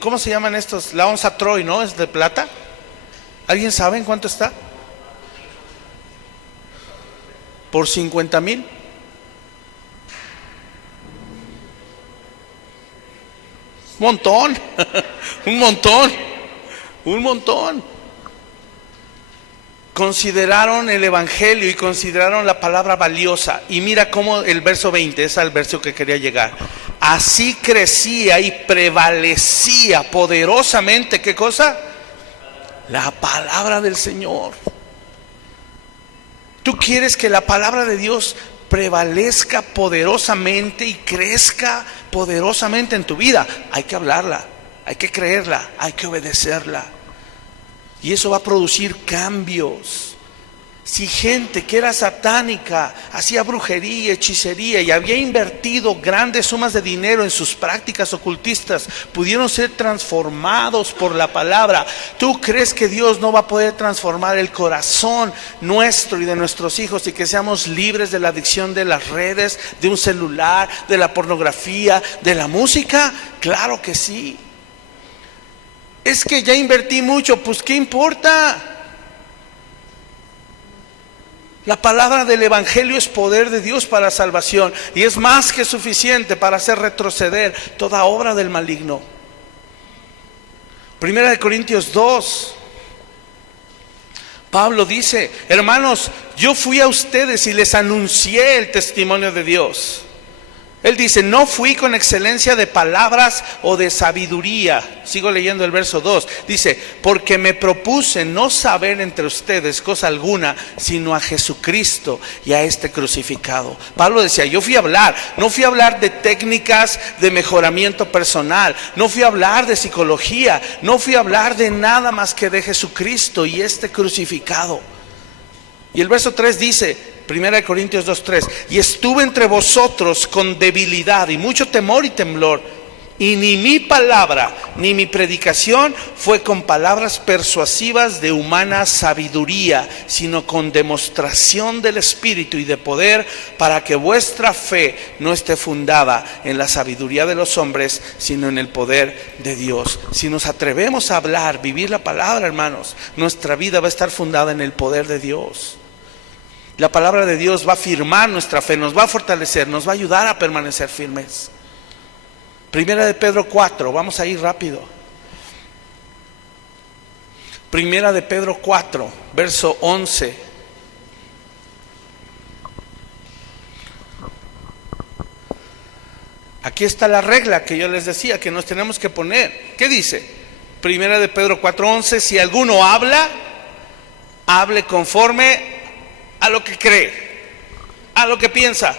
¿cómo se llaman estos? La onza Troy, ¿no? ¿Es de plata? ¿Alguien sabe en cuánto está? ¿Por 50,000? Un montón, un montón. Consideraron el evangelio y consideraron la palabra valiosa. Y mira cómo el verso 20, es al verso que quería llegar. Así crecía y prevalecía poderosamente, ¿qué cosa? La palabra del Señor. ¿Tú quieres que la palabra de Dios prevalezca poderosamente y crezca poderosamente en tu vida? Hay que hablarla, hay que creerla, hay que obedecerla. Y eso va a producir cambios. Si gente que era satánica, hacía brujería, hechicería y había invertido grandes sumas de dinero en sus prácticas ocultistas, pudieron ser transformados por la palabra, ¿tú crees que Dios no va a poder transformar el corazón nuestro y de nuestros hijos y que seamos libres de la adicción de las redes, de un celular, de la pornografía, de la música? Claro que sí. Es que ya invertí mucho, pues ¿qué importa? La palabra del evangelio es poder de Dios para salvación y es más que suficiente para hacer retroceder toda obra del maligno. Primera de Corintios 2, Pablo dice, hermanos, yo fui a ustedes y les anuncié el testimonio de Dios. Él dice, no fui con excelencia de palabras o de sabiduría. Sigo leyendo el verso 2. Dice, porque me propuse no saber entre ustedes cosa alguna, sino a Jesucristo y a este crucificado. Pablo decía, yo fui a hablar, no fui a hablar de técnicas de mejoramiento personal, no fui a hablar de psicología, no fui a hablar de nada más que de Jesucristo y este crucificado. Y el verso 3 dice, 1 Corintios 2:3, y estuve entre vosotros con debilidad y mucho temor y temblor, Y ni mi palabra, ni mi predicación fue con palabras persuasivas de humana sabiduría, sino con demostración del Espíritu y de poder, para que vuestra fe no esté fundada en la sabiduría de los hombres, sino en el poder de Dios. Si nos atrevemos a hablar, vivir la palabra, hermanos, nuestra vida va a estar fundada en el poder de Dios. La palabra de Dios va a afirmar nuestra fe, nos va a fortalecer, nos va a ayudar a permanecer firmes. Primera de Pedro 4, vamos a ir rápido. Primera de Pedro 4, verso 11. Aquí está la regla que yo les decía que nos tenemos que poner. ¿Qué dice? Primera de Pedro 4:11, si alguno habla, hable conforme a lo que cree, a lo que piensa,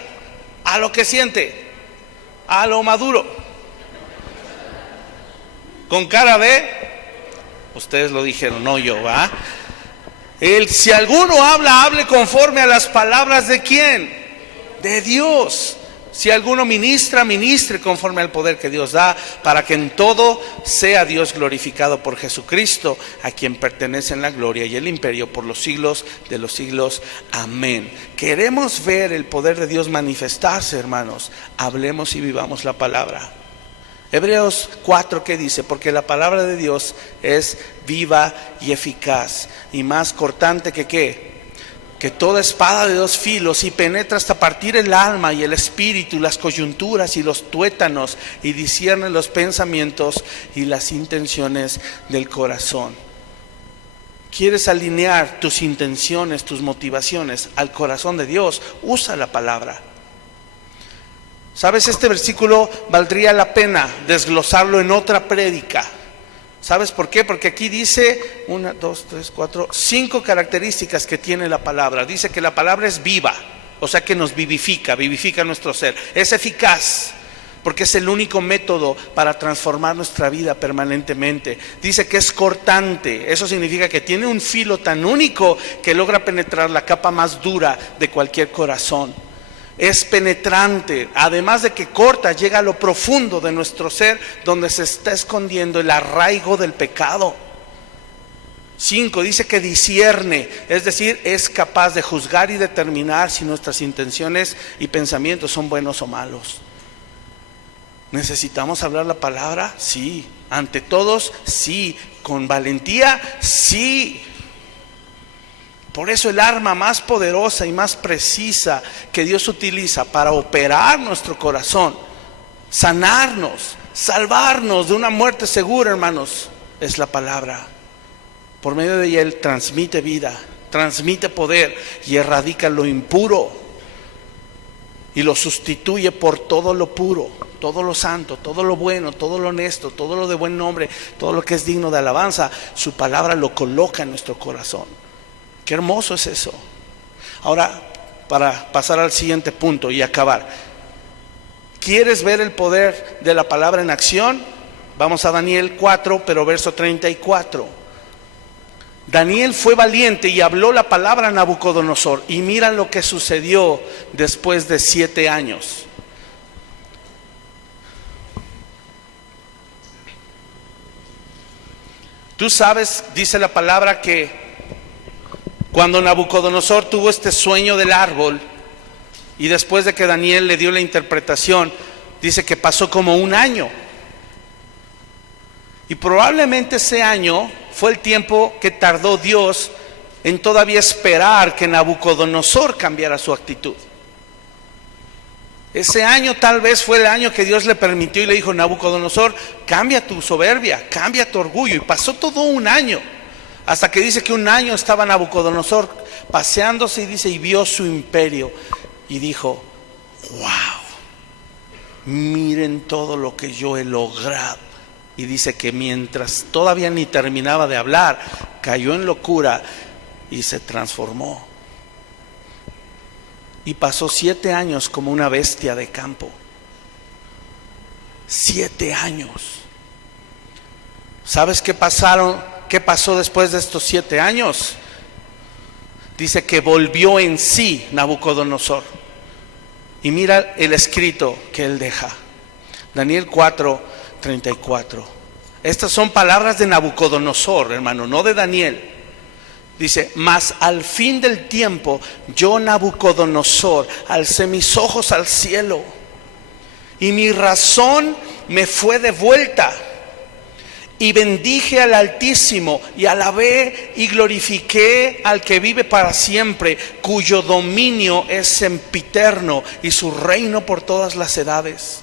a lo que siente, a lo maduro. Con cara de, ustedes lo dijeron, no yo, ¿va? Si alguno habla, hable conforme a las palabras de ¿quién? De Dios. Si alguno ministra, ministre conforme al poder que Dios da, para que en todo sea Dios glorificado por Jesucristo, a quien pertenecen la gloria y el imperio por los siglos de los siglos. Amén. Queremos ver el poder de Dios manifestarse, hermanos. Hablemos y vivamos la palabra. Hebreos 4, ¿qué dice? Porque la palabra de Dios es viva y eficaz, y más cortante que ¿qué? Que toda espada de dos filos, y penetra hasta partir el alma y el espíritu, las coyunturas y los tuétanos, y discierne los pensamientos y las intenciones del corazón. ¿Quieres alinear tus intenciones, tus motivaciones al corazón de Dios? Usa la palabra. ¿Sabes? Este versículo valdría la pena desglosarlo en otra prédica. ¿Sabes por qué? Porque aquí dice 1, 2, 3, 4, 5 características que tiene la palabra. Dice que la palabra es viva, o sea que nos vivifica nuestro ser. Es eficaz, porque es el único método para transformar nuestra vida permanentemente. Dice que es cortante, eso significa que tiene un filo tan único que logra penetrar la capa más dura de cualquier corazón. Es penetrante, además de que corta, llega a lo profundo de nuestro ser, donde se está escondiendo el arraigo del pecado. 5, dice que discierne, es decir, es capaz de juzgar y determinar si nuestras intenciones y pensamientos son buenos o malos. ¿Necesitamos hablar la palabra? Sí. Ante todos, sí. Con valentía, sí. Por eso el arma más poderosa y más precisa que Dios utiliza para operar nuestro corazón, sanarnos, salvarnos de una muerte segura, hermanos, es la palabra. Por medio de ella Él transmite vida, transmite poder y erradica lo impuro y lo sustituye por todo lo puro, todo lo santo, todo lo bueno, todo lo honesto, todo lo de buen nombre, todo lo que es digno de alabanza. Su palabra lo coloca en nuestro corazón. Qué hermoso es eso. Ahora, para pasar al siguiente punto y acabar. ¿Quieres ver el poder de la palabra en acción? Vamos a Daniel 4, pero verso 34. Daniel fue valiente y habló la palabra a Nabucodonosor. Y mira lo que sucedió después de 7 años. Tú sabes, dice la palabra, que cuando Nabucodonosor tuvo este sueño del árbol, y después de que Daniel le dio la interpretación, dice que pasó como 1 año. Y probablemente ese año fue el tiempo que tardó Dios en todavía esperar que Nabucodonosor cambiara su actitud. Ese año tal vez fue el año que Dios le permitió y le dijo: Nabucodonosor, cambia tu soberbia, cambia tu orgullo. Y pasó todo 1 año. Hasta que dice que 1 año estaba Nabucodonosor paseándose, y dice, y vio su imperio y dijo: wow, miren todo lo que yo he logrado. Y dice que mientras todavía ni terminaba de hablar, cayó en locura y se transformó. Y pasó 7 años como una bestia de campo. 7 años. ¿Sabes qué pasaron? ¿Qué pasó después de estos 7 años? Dice que volvió en sí Nabucodonosor. Y mira el escrito que él deja. Daniel 4, 34. Estas son palabras de Nabucodonosor, hermano, no de Daniel. Dice: mas al fin del tiempo, yo, Nabucodonosor, alcé mis ojos al cielo, y mi razón me fue devuelta, y bendije al Altísimo, y alabé y glorifiqué al que vive para siempre, cuyo dominio es sempiterno, y su reino por todas las edades.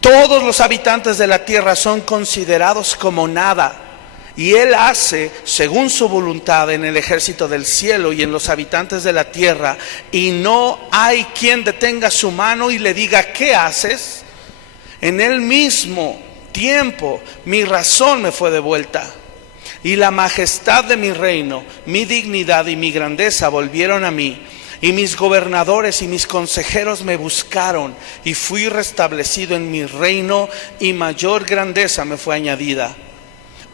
Todos los habitantes de la tierra son considerados como nada, y Él hace según su voluntad en el ejército del cielo y en los habitantes de la tierra, y no hay quien detenga su mano y le diga: ¿qué haces? En el mismo tiempo mi razón me fue devuelta, y la majestad de mi reino, mi dignidad y mi grandeza volvieron a mí, y mis gobernadores y mis consejeros me buscaron, y fui restablecido en mi reino, y mayor grandeza me fue añadida.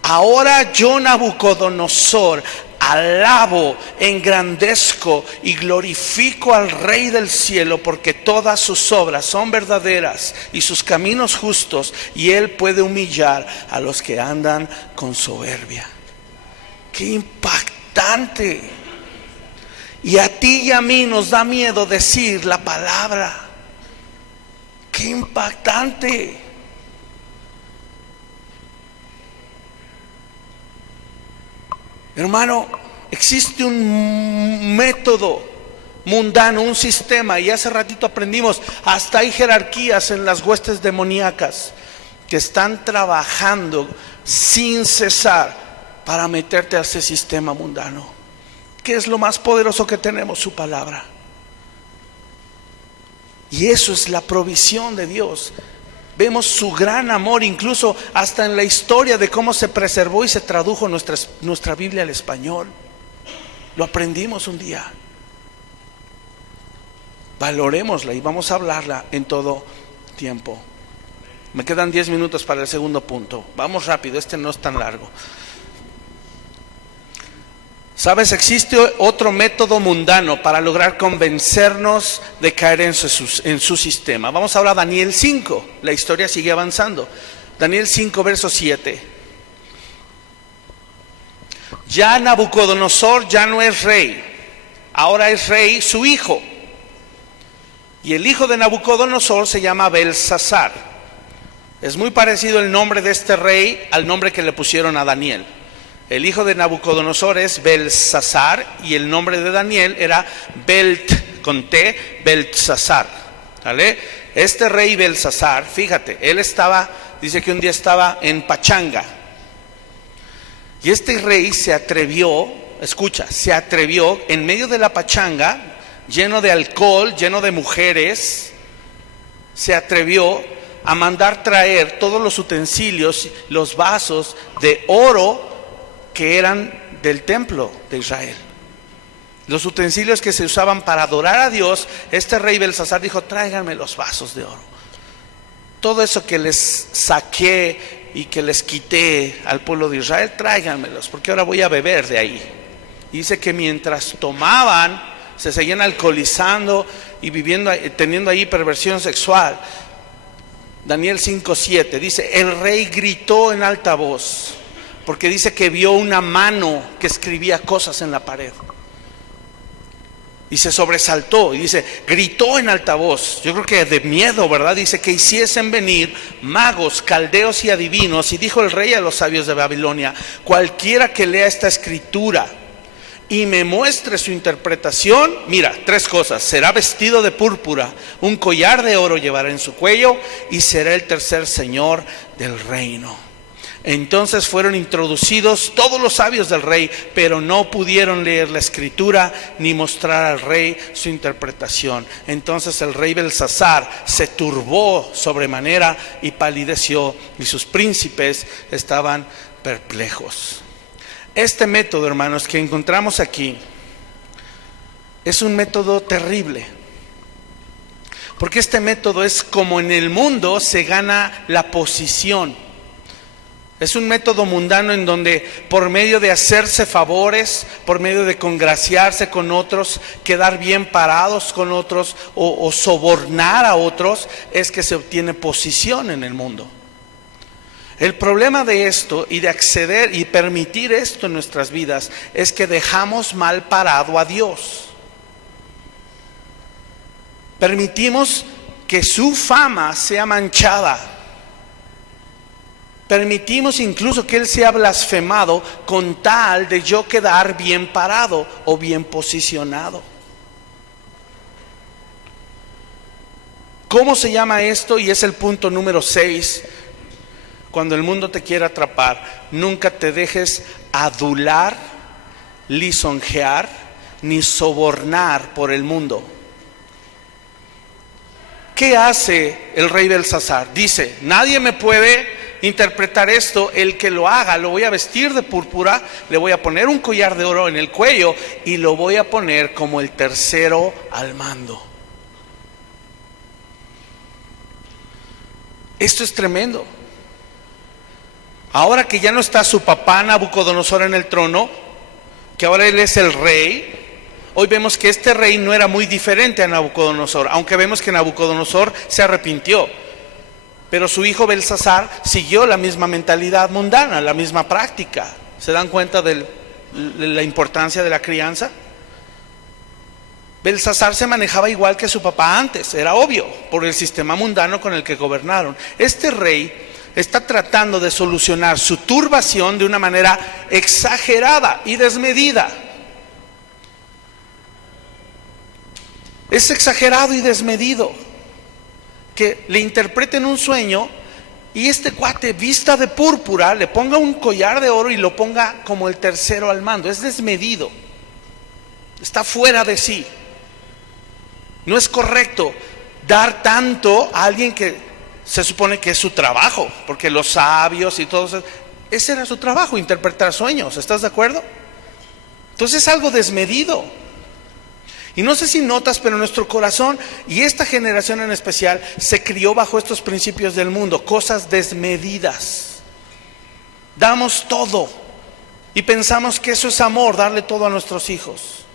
Ahora yo, Nabucodonosor, alabo, engrandezco y glorifico al Rey del cielo, porque todas sus obras son verdaderas y sus caminos justos, y Él puede humillar a los que andan con soberbia. ¡Qué impactante! Y a ti y a mí nos da miedo decir la palabra. ¡Qué impactante! Hermano, existe un método mundano, un sistema, y hace ratito aprendimos, hasta hay jerarquías en las huestes demoníacas que están trabajando sin cesar para meterte a ese sistema mundano. ¿Qué es lo más poderoso que tenemos? Su palabra. Y eso es la provisión de Dios. Vemos su gran amor, incluso hasta en la historia de cómo se preservó y se tradujo nuestra Biblia al español. Lo aprendimos un día. Valorémosla y vamos a hablarla en todo tiempo. Me quedan 10 minutos para el segundo punto. Vamos rápido, este no es tan largo. ¿Sabes? Existe otro método mundano para lograr convencernos de caer en su sistema. Vamos ahora a Daniel 5. La historia sigue avanzando. Daniel 5, verso 7. Ya Nabucodonosor ya no es rey. Ahora es rey su hijo. Y el hijo de Nabucodonosor se llama Belsasar. Es muy parecido el nombre de este rey al nombre que le pusieron a Daniel. El hijo de Nabucodonosor es Belsasar, y el nombre de Daniel era Beltsasar. ¿Vale? Este rey Belsasar, fíjate, él dice que un día estaba en pachanga. Y este rey se atrevió en medio de la pachanga, lleno de alcohol, lleno de mujeres, se atrevió a mandar traer todos los utensilios, los vasos de oro que eran del templo de Israel. Los utensilios que se usaban para adorar a Dios. Este rey Belsasar dijo: tráiganme los vasos de oro. Todo eso que les saqué y que les quité al pueblo de Israel, tráiganmelos, porque ahora voy a beber de ahí. Y dice que mientras tomaban, se seguían alcoholizando y teniendo ahí perversión sexual. Daniel 5:7 dice: el rey gritó en alta voz, porque dice que vio una mano que escribía cosas en la pared. Y se sobresaltó, y dice, gritó en alta voz, yo creo que de miedo, ¿verdad? Dice que hiciesen venir magos, caldeos y adivinos. Y dijo el rey a los sabios de Babilonia: cualquiera que lea esta escritura y me muestre su interpretación, mira, 3 cosas: será vestido de púrpura, un collar de oro llevará en su cuello, y será el tercer señor del reino. Entonces fueron introducidos todos los sabios del rey, pero no pudieron leer la escritura ni mostrar al rey su interpretación. Entonces el rey Belsasar se turbó sobremanera y palideció, y sus príncipes estaban perplejos. Este método, hermanos, que encontramos aquí es un método terrible, porque este método es como en el mundo se gana la posición. Es un método mundano en donde por medio de hacerse favores, por medio de congraciarse con otros, quedar bien parados con otros o sobornar a otros, es que se obtiene posición en el mundo. El problema de esto y de acceder y permitir esto en nuestras vidas es que dejamos mal parado a Dios. Permitimos que su fama sea manchada. Permitimos incluso que Él sea blasfemado con tal de yo quedar bien parado o bien posicionado. ¿Cómo se llama esto? Y es el punto número 6. Cuando el mundo te quiera atrapar, nunca te dejes adular, lisonjear, ni sobornar por el mundo. ¿Qué hace el rey Belsasar? Dice, nadie me puede interpretar esto, el que lo haga, lo voy a vestir de púrpura, le voy a poner un collar de oro en el cuello y lo voy a poner como el tercero al mando. Esto es tremendo. Ahora que ya no está su papá Nabucodonosor en el trono, que ahora él es el rey, hoy vemos que este rey no era muy diferente a Nabucodonosor, aunque vemos que Nabucodonosor se arrepintió. Pero su hijo Belsasar siguió la misma mentalidad mundana, la misma práctica. ¿Se dan cuenta de la importancia de la crianza? Belsasar se manejaba igual que su papá antes, era obvio, por el sistema mundano con el que gobernaron. Este rey está tratando de solucionar su turbación de una manera exagerada y desmedida. Es exagerado y desmedido que le interpreten un sueño y este cuate vista de púrpura, le ponga un collar de oro y lo ponga como el tercero al mando. Es desmedido, está fuera de sí. No es correcto dar tanto a alguien que se supone que es su trabajo, porque los sabios y todos, ese era su trabajo, interpretar sueños. ¿Estás de acuerdo? Entonces es algo desmedido. Y no sé si notas, pero nuestro corazón y esta generación en especial se crió bajo estos principios del mundo, cosas desmedidas. Damos todo y pensamos que eso es amor, darle todo a nuestros hijos.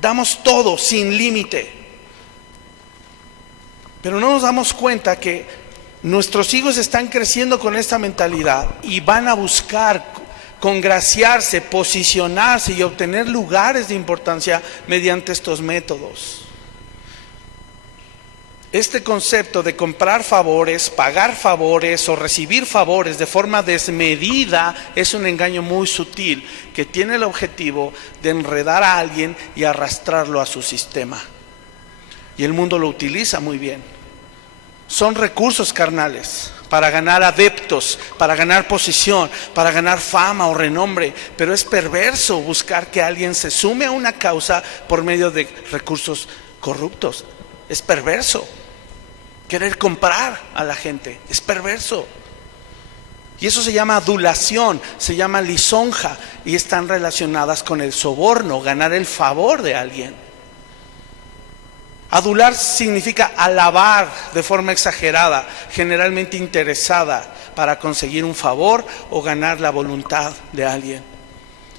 Damos todo sin límite. Pero no nos damos cuenta que nuestros hijos están creciendo con esta mentalidad y van a buscar congraciarse, posicionarse y obtener lugares de importancia mediante estos métodos. Este concepto de comprar favores, pagar favores o recibir favores de forma desmedida es un engaño muy sutil que tiene el objetivo de enredar a alguien y arrastrarlo a su sistema. Y el mundo lo utiliza muy bien. Son recursos carnales para ganar adeptos, para ganar posición, para ganar fama o renombre. Pero es perverso buscar que alguien se sume a una causa por medio de recursos corruptos. Es perverso. Querer comprar a la gente es perverso. Y eso se llama adulación, se llama lisonja y están relacionadas con el soborno, ganar el favor de alguien. Adular significa alabar de forma exagerada, generalmente interesada, para conseguir un favor o ganar la voluntad de alguien.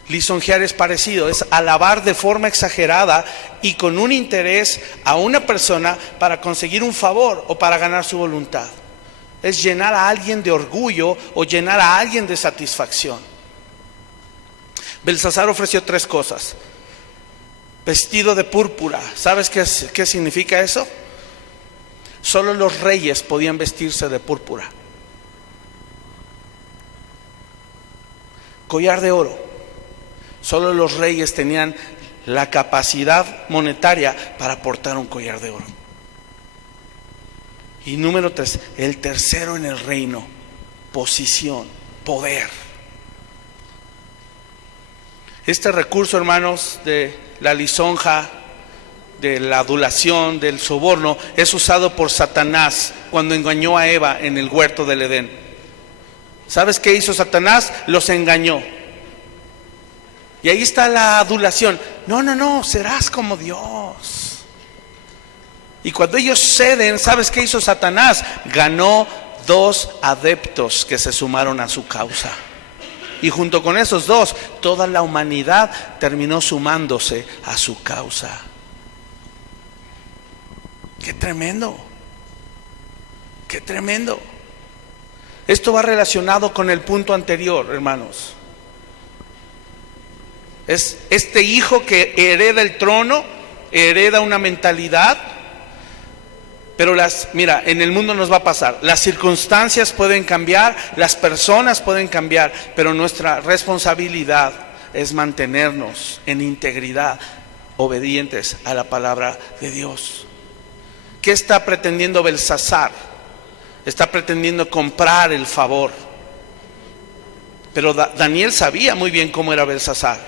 Lisonjear es parecido, es alabar de forma exagerada y con un interés a una persona para conseguir un favor o para ganar su voluntad. Es llenar a alguien de orgullo o llenar a alguien de satisfacción. Belsasar ofreció 3 cosas. Vestido de púrpura. ¿Sabes qué significa eso? Solo los reyes podían vestirse de púrpura. Collar de oro. Solo los reyes tenían la capacidad monetaria para portar un collar de oro. Y número 3, el tercero en el reino, posición, poder. Este recurso, hermanos, de la lisonja, de la adulación, del soborno, es usado por Satanás cuando engañó a Eva en el huerto del Edén. ¿Sabes qué hizo Satanás? Los engañó. Y ahí está la adulación. No, serás como Dios. Y cuando ellos ceden, ¿sabes qué hizo Satanás? Ganó 2 adeptos que se sumaron a su causa. Y junto con esos 2, toda la humanidad terminó sumándose a su causa. ¡Qué tremendo! ¡Qué tremendo! Esto va relacionado con el punto anterior, hermanos. Es este hijo que hereda el trono, hereda una mentalidad. Pero mira, en el mundo nos va a pasar. Las circunstancias pueden cambiar, las personas pueden cambiar, pero nuestra responsabilidad es mantenernos en integridad, obedientes a la palabra de Dios. ¿Qué está pretendiendo Belsasar? Está pretendiendo comprar el favor. Pero Daniel sabía muy bien cómo era Belsasar.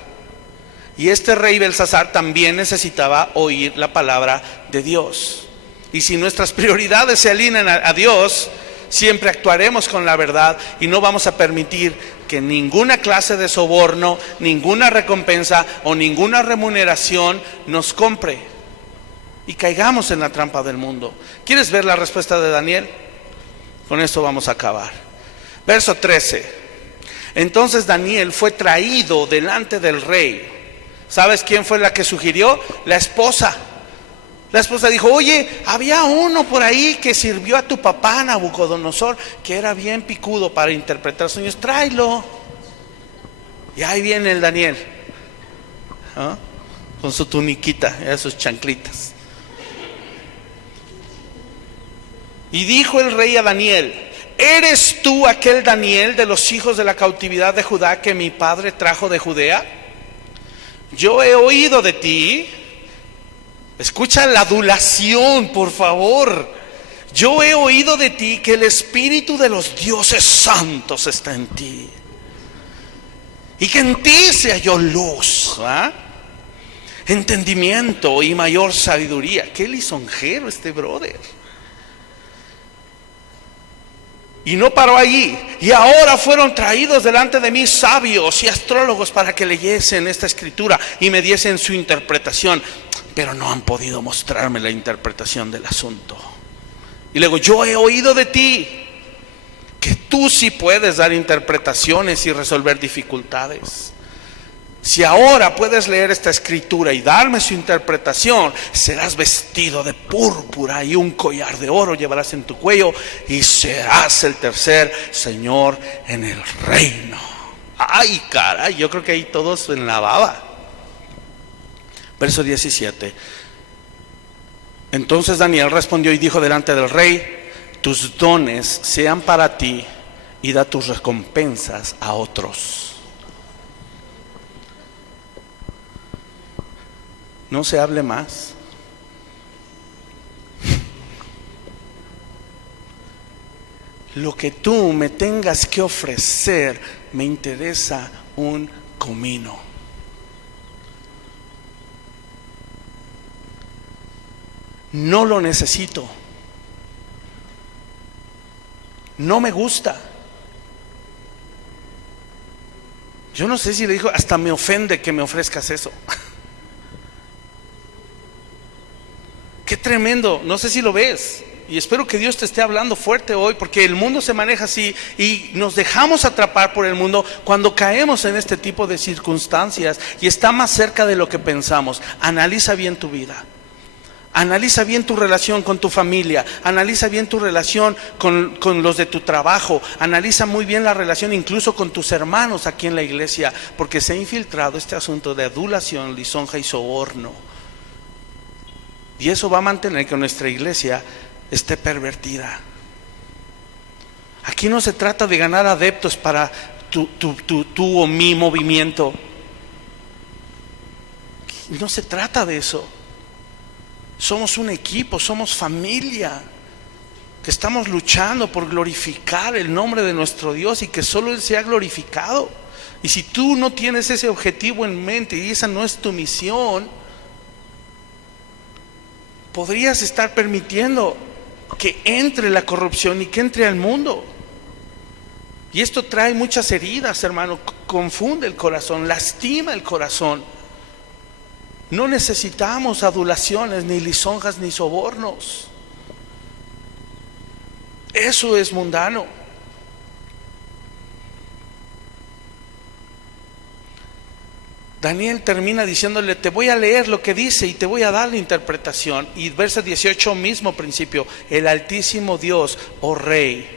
Y este rey Belsasar también necesitaba oír la palabra de Dios. Y si nuestras prioridades se alinean a Dios, siempre actuaremos con la verdad y no vamos a permitir que ninguna clase de soborno, ninguna recompensa o ninguna remuneración nos compre y caigamos en la trampa del mundo. ¿Quieres ver la respuesta de Daniel? Con esto vamos a acabar. Verso 13. Entonces Daniel fue traído delante del rey. ¿Sabes quién fue la que sugirió? La esposa. La esposa dijo: oye, había uno por ahí que sirvió a tu papá Nabucodonosor, que era bien picudo para interpretar sueños, tráelo. Y ahí viene el Daniel, ¿ah? Con su tuniquita y sus chanclitas. Y dijo el rey a Daniel: ¿eres tú aquel Daniel de los hijos de la cautividad de Judá que mi padre trajo de Judea? Yo he oído de ti. Escucha la adulación, por favor. Yo he oído de ti que el espíritu de los dioses santos está en ti, y que en ti se halló luz, ¿ah?, entendimiento y mayor sabiduría. Qué lisonjero este brother. Y no paró allí. Y ahora fueron traídos delante de mí sabios y astrólogos para que leyesen esta escritura y me diesen su interpretación, pero no han podido mostrarme la interpretación del asunto. Y luego: yo he oído de ti que tú sí puedes dar interpretaciones y resolver dificultades. Si ahora puedes leer esta escritura y darme su interpretación, serás vestido de púrpura y un collar de oro llevarás en tu cuello, y serás el tercer señor en el reino. Ay, caray, yo creo que ahí todos en la baba. Verso 17. Entonces Daniel respondió y dijo delante del rey: tus dones sean para ti y da tus recompensas a otros. No se hable más. Lo que tú me tengas que ofrecer me interesa un comino. No lo necesito. No me gusta. Yo no sé si le dijo: hasta me ofende que me ofrezcas eso. Qué tremendo. No sé si lo ves. Y espero que Dios te esté hablando fuerte hoy, porque el mundo se maneja así y nos dejamos atrapar por el mundo cuando caemos en este tipo de circunstancias y está más cerca de lo que pensamos. Analiza bien tu vida. Analiza bien tu relación con tu familia. Analiza bien tu relación con los de tu trabajo. Analiza muy bien la relación incluso con tus hermanos aquí en la iglesia, porque se ha infiltrado este asunto de adulación, lisonja y soborno. Y eso va a mantener que nuestra iglesia esté pervertida. Aquí no se trata de ganar adeptos para tu o mi movimiento. No se trata de eso. Somos un equipo, somos familia, que estamos luchando por glorificar el nombre de nuestro Dios y que solo Él sea glorificado. Y si tú no tienes ese objetivo en mente y esa no es tu misión, podrías estar permitiendo que entre la corrupción y que entre al mundo. Y esto trae muchas heridas, hermano. Confunde el corazón, lastima el corazón. No necesitamos adulaciones, ni lisonjas, ni sobornos. Eso es mundano. Daniel termina diciéndole: te voy a leer lo que dice y te voy a dar la interpretación. Y verso 18, mismo principio: el Altísimo Dios, oh Rey,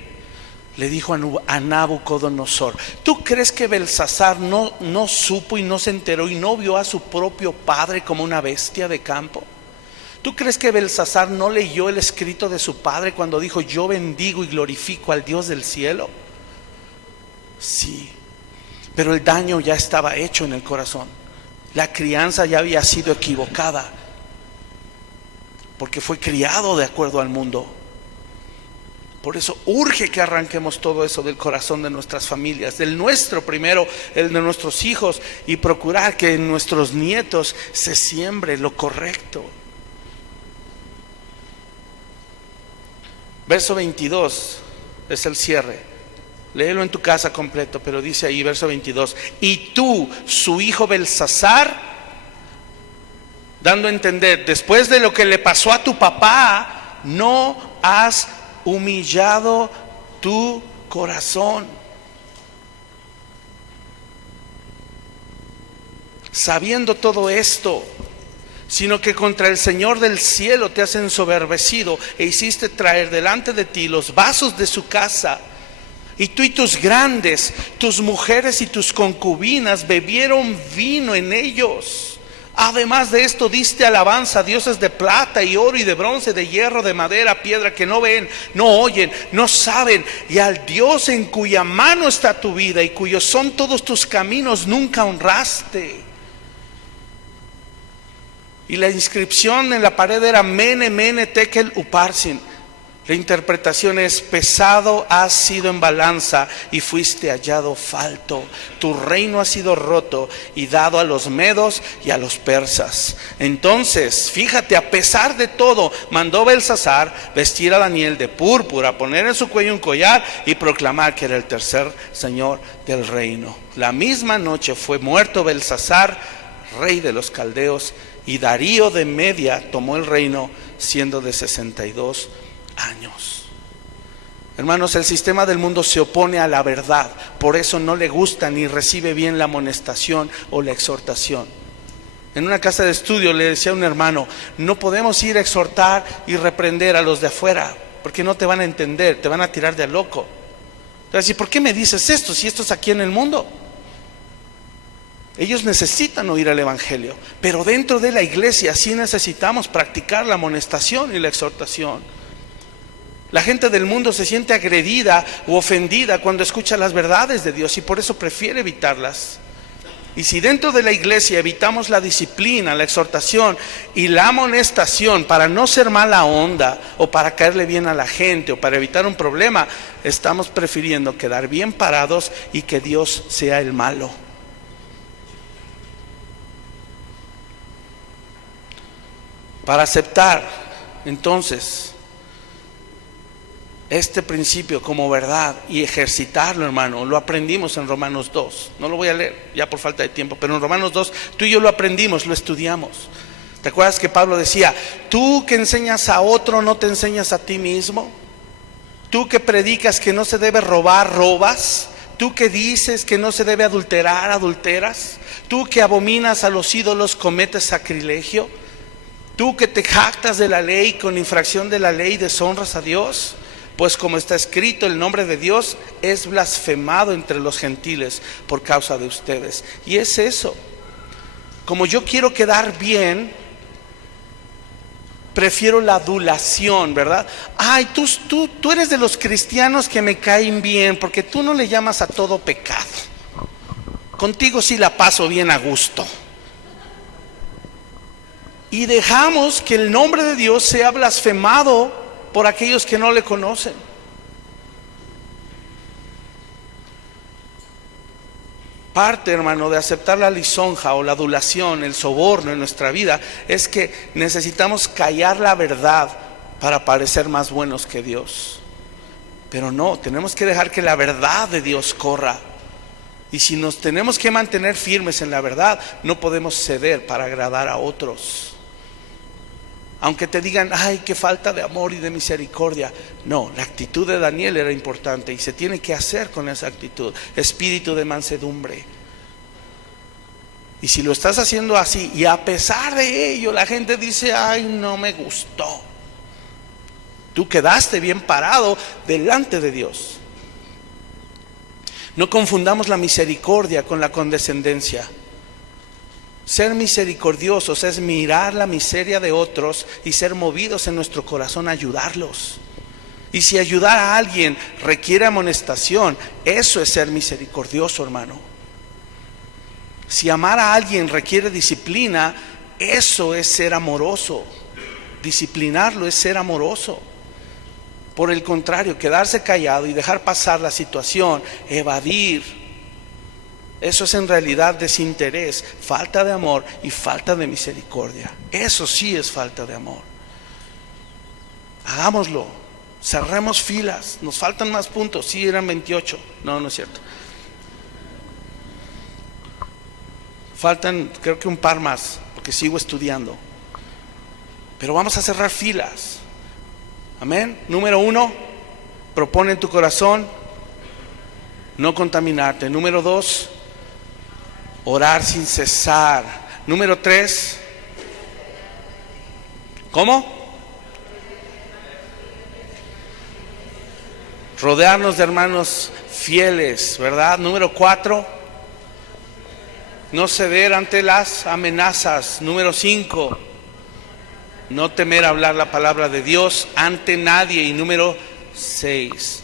le dijo a Nabucodonosor: ¿tú crees que Belsasar no supo y no se enteró y no vio a su propio padre como una bestia de campo? ¿Tú crees que Belsasar no leyó el escrito de su padre cuando dijo: yo bendigo y glorifico al Dios del cielo? Sí, pero el daño ya estaba hecho en el corazón. La crianza ya había sido equivocada, porque fue criado de acuerdo al mundo. Por eso urge que arranquemos todo eso del corazón de nuestras familias, del nuestro primero, el de nuestros hijos, y procurar que en nuestros nietos se siembre lo correcto. Verso 22 es el cierre. Léelo en tu casa completo, pero dice ahí, verso 22: y tú, su hijo Belsasar, dando a entender, después de lo que le pasó a tu papá, no has humillado tu corazón, sabiendo todo esto, sino que contra el Señor del cielo te has ensoberbecido e hiciste traer delante de ti los vasos de su casa. Y tú y tus grandes, tus mujeres y tus concubinas bebieron vino en ellos. Además de esto diste alabanza a dioses de plata y oro y de bronce, de hierro, de madera, piedra, que no ven, no oyen, no saben, y al Dios en cuya mano está tu vida y cuyos son todos tus caminos nunca honraste. Y la inscripción en la pared era: Mene, Mene, Tekel, Uparsin. La interpretación es: pesado has sido en balanza y fuiste hallado falto. Tu reino ha sido roto y dado a los medos y a los persas. Entonces, fíjate, a pesar de todo, mandó Belsasar vestir a Daniel de púrpura, poner en su cuello un collar y proclamar que era el tercer señor del reino. La misma noche fue muerto Belsasar, rey de los caldeos, y Darío de Media tomó el reino, siendo de 62 años. Hermanos, el sistema del mundo se opone a la verdad, por eso no le gusta ni recibe bien la amonestación o la exhortación. En una casa de estudio le decía a un hermano: no podemos ir a exhortar y reprender a los de afuera, porque no te van a entender, te van a tirar de loco. Te van a decir: ¿por qué me dices esto si esto es aquí en el mundo? Ellos necesitan oír el evangelio, pero dentro de la iglesia sí necesitamos practicar la amonestación y la exhortación. La gente del mundo se siente agredida u ofendida cuando escucha las verdades de Dios y por eso prefiere evitarlas. Y si dentro de la iglesia evitamos la disciplina, la exhortación y la amonestación para no ser mala onda o para caerle bien a la gente o para evitar un problema, estamos prefiriendo quedar bien parados y que Dios sea el malo. Para aceptar entonces este principio como verdad y ejercitarlo, hermano, lo aprendimos en Romanos 2. No lo voy a leer ya por falta de tiempo, pero en Romanos 2 tú y yo lo aprendimos, lo estudiamos. ¿Te acuerdas que Pablo decía: tú que enseñas a otro, no te enseñas a ti mismo? Tú que predicas que no se debe robar, robas. Tú que dices que no se debe adulterar, adulteras. Tú que abominas a los ídolos, cometes sacrilegio. Tú que te jactas de la ley, con infracción de la ley deshonras a Dios. Pues como está escrito, el nombre de Dios es blasfemado entre los gentiles por causa de ustedes. Y es eso. Como yo quiero quedar bien, prefiero la adulación, ¿verdad? Ay, tú eres de los cristianos que me caen bien, porque tú no le llamas a todo pecado. Contigo sí la paso bien a gusto. Y dejamos que el nombre de Dios sea blasfemado por aquellos que no le conocen. Parte, hermano, de aceptar la lisonja o la adulación, el soborno en nuestra vida, es que necesitamos callar la verdad para parecer más buenos que Dios. Pero no, tenemos que dejar que la verdad de Dios corra. Y si nos tenemos que mantener firmes en la verdad, no podemos ceder para agradar a otros. Aunque te digan: ay, qué falta de amor y de misericordia. No, la actitud de Daniel era importante y se tiene que hacer con esa actitud. Espíritu de mansedumbre. Y si lo estás haciendo así y a pesar de ello la gente dice: ay, no me gustó, tú quedaste bien parado delante de Dios. No confundamos la misericordia con la condescendencia. Ser misericordiosos es mirar la miseria de otros y ser movidos en nuestro corazón a ayudarlos. Y si ayudar a alguien requiere amonestación, eso es ser misericordioso, hermano. Si amar a alguien requiere disciplina, eso es ser amoroso. Disciplinarlo es ser amoroso. Por el contrario, quedarse callado y dejar pasar la situación, evadir, eso es en realidad desinterés, falta de amor y falta de misericordia. Eso sí es falta de amor. Hagámoslo, cerremos filas. Nos faltan más puntos. Sí, eran 28. No, no es cierto. Faltan creo que un par más, porque sigo estudiando. Pero vamos a cerrar filas. Amén. Número 1, propone en tu corazón no contaminarte. Número 2, orar sin cesar. Número 3, ¿cómo? Rodearnos de hermanos fieles, ¿verdad? Número 4, no ceder ante las amenazas. Número 5, no temer hablar la palabra de Dios ante nadie. Y número 6,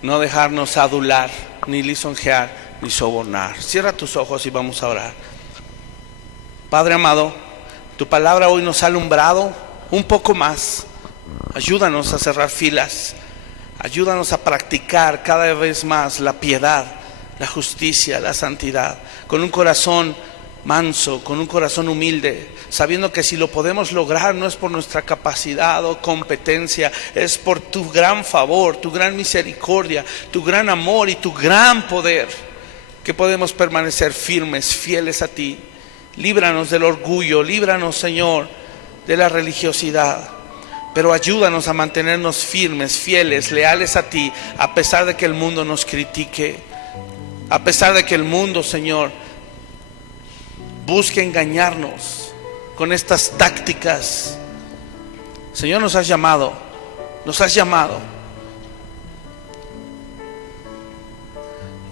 no dejarnos adular, ni lisonjear, ni sobornar. Cierra tus ojos y vamos a orar. Padre amado, tu palabra hoy nos ha alumbrado un poco más. Ayúdanos a cerrar filas. Ayúdanos a practicar cada vez más la piedad, la justicia, la santidad, con un corazón manso, con un corazón humilde, sabiendo que si lo podemos lograr no es por nuestra capacidad o competencia, es por tu gran favor, tu gran misericordia, tu gran amor y tu gran poder, que podemos permanecer firmes, fieles a ti. Líbranos del orgullo, líbranos, Señor, de la religiosidad, pero ayúdanos a mantenernos firmes, fieles, leales a ti, a pesar de que el mundo nos critique, a pesar de que el mundo, Señor, busque engañarnos con estas tácticas. Señor, nos has llamado.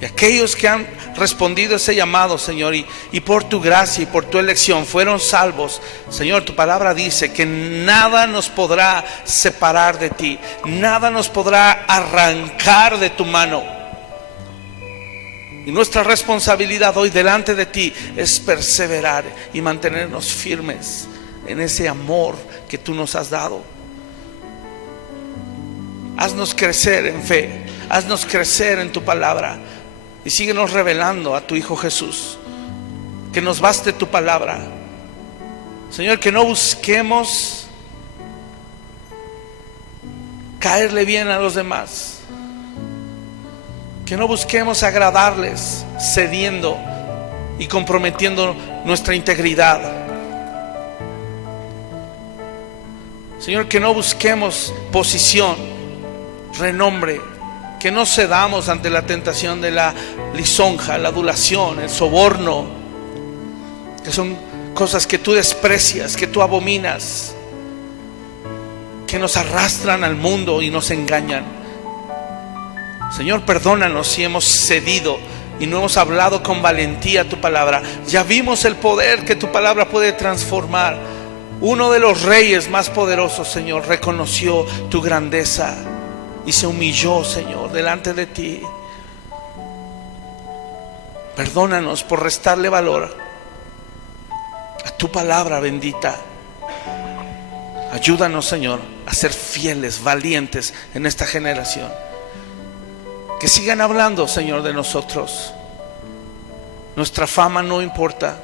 Y aquellos que han respondido a ese llamado, Señor, y por tu gracia y por tu elección fueron salvos. Señor, tu palabra dice que nada nos podrá separar de ti, nada nos podrá arrancar de tu mano. Y nuestra responsabilidad hoy delante de ti es perseverar y mantenernos firmes en ese amor que tú nos has dado. Haznos crecer en fe, haznos crecer en tu palabra y síguenos revelando a tu Hijo Jesús. Que nos baste tu palabra. Señor, que no busquemos caerle bien a los demás. Que no busquemos agradarles cediendo y comprometiendo nuestra integridad. Señor, que no busquemos posición, renombre, que no cedamos ante la tentación de la lisonja, la adulación, el soborno, que son cosas que tú desprecias, que tú abominas, que nos arrastran al mundo y nos engañan. Señor, perdónanos si hemos cedido y no hemos hablado con valentía tu palabra. Ya vimos el poder que tu palabra puede transformar. Uno de los reyes más poderosos, Señor, reconoció tu grandeza y se humilló, Señor, delante de ti. Perdónanos por restarle valor a tu palabra bendita. Ayúdanos, Señor, a ser fieles, valientes en esta generación. Que sigan hablando, Señor, de nosotros. Nuestra fama no importa.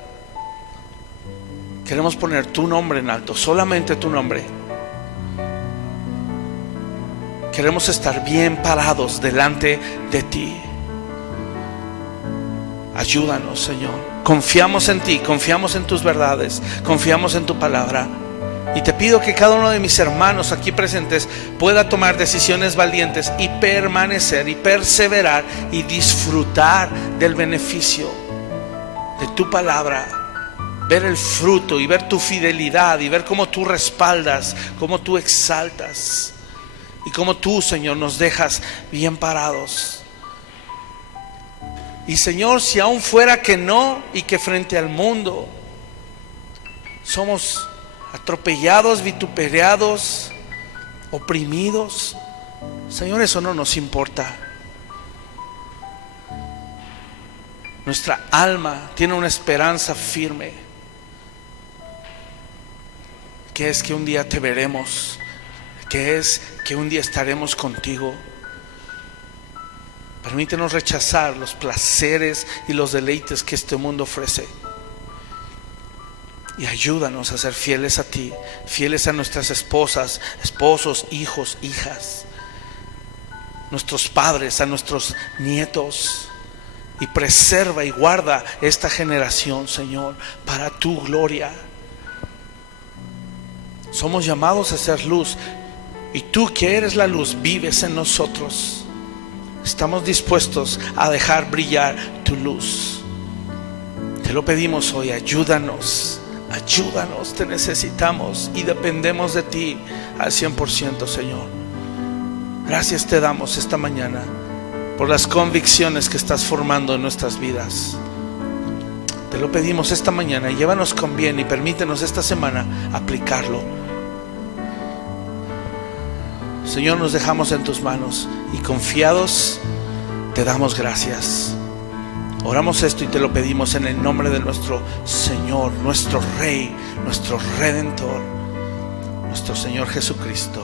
Queremos poner tu nombre en alto, solamente tu nombre. Queremos estar bien parados delante de ti. Ayúdanos, Señor. Confiamos en ti, confiamos en tus verdades, confiamos en tu palabra. Y te pido que cada uno de mis hermanos aquí presentes pueda tomar decisiones valientes y permanecer y perseverar y disfrutar del beneficio de tu palabra. Ver el fruto y ver tu fidelidad y ver cómo tú respaldas, cómo tú exaltas. y cómo tú, Señor, nos dejas bien parados. Y Señor, si aún fuera que no, y que frente al mundo somos atropellados, vituperados, oprimidos, Señor, eso no nos importa. Nuestra alma tiene una esperanza firme, que es que un día te veremos, que es que un día estaremos contigo. Permítenos rechazar los placeres y los deleites que este mundo ofrece, y ayúdanos a ser fieles a ti, fieles a nuestras esposas, esposos, hijos, hijas, nuestros padres, a nuestros nietos. Y preserva y guarda esta generación, Señor, para tu gloria. Somos llamados a ser luz, y tú, que eres la luz, vives en nosotros. Estamos dispuestos a dejar brillar tu luz. Te lo pedimos hoy, ayúdanos, ayúdanos, te necesitamos y dependemos de ti al 100%, Señor. Gracias te damos esta mañana por las convicciones que estás formando en nuestras vidas. Te lo pedimos esta mañana, y llévanos con bien y permítenos esta semana aplicarlo. Señor, nos dejamos en tus manos y confiados te damos gracias. Oramos esto y te lo pedimos en el nombre de nuestro Señor, nuestro Rey, nuestro Redentor, nuestro Señor Jesucristo.